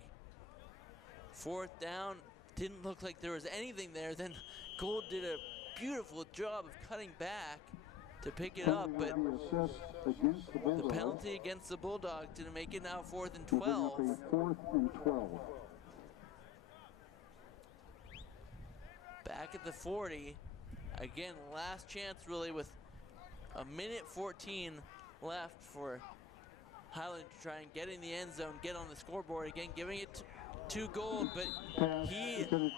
4th down, didn't look like there was anything there. Then Gould did a beautiful job of cutting back to pick it up, but the penalty against the Bulldogs didn't make it. Now 4th and 12. 4th and 12. Back at the 40. Again, last chance really with a minute 14 left for Highland to try and get in the end zone, get on the scoreboard again, giving it to Gould, but he heard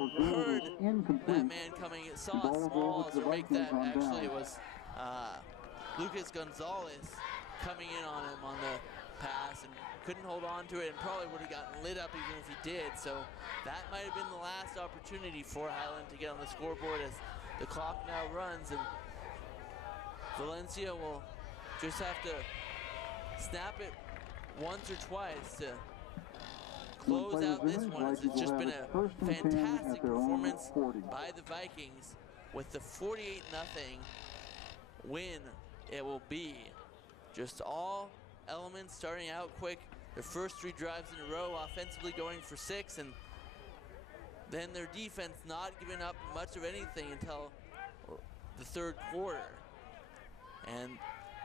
that man coming. It saw it small as a make that. Actually, it was Lucas Gonzalez coming in on him on the pass and couldn't hold on to it and probably would have gotten lit up even if he did. So that might have been the last opportunity for Highland to get on the scoreboard as the clock now runs, and Valencia will just have to snap it once or twice to close out this one, as it's just been a fantastic performance by the Vikings with the 48-0 win it will be. Just all elements starting out quick. Their first 3 drives in a row, offensively going for 6, and then their defense not giving up much of anything until the 3rd quarter. And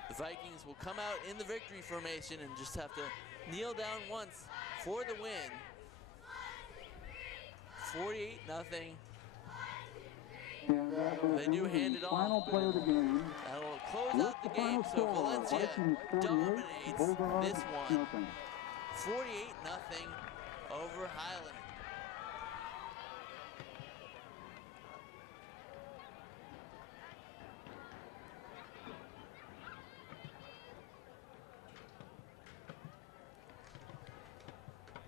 the Vikings will come out in the victory formation and just have to kneel down once for the win. 48-0. They do hand it off, but that'll close out the game, so Valencia dominates this one. 48-0 over Highland.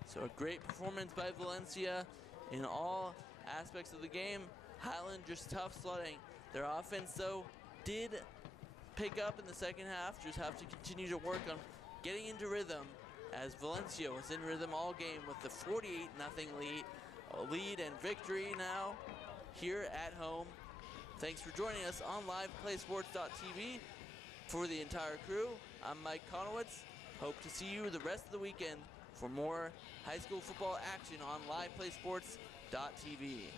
So a great performance by Valencia in all aspects of the game. Highland just tough sledding. Their offense, though, did pick up in the second half. Just have to continue to work on getting into rhythm, as Valencia was in rhythm all game with the 48-0 lead and victory now here at home. Thanks for joining us on liveplaysports.tv. For the entire crew, I'm Mike Conowitz. Hope to see you the rest of the weekend for more high school football action on liveplaysports.tv.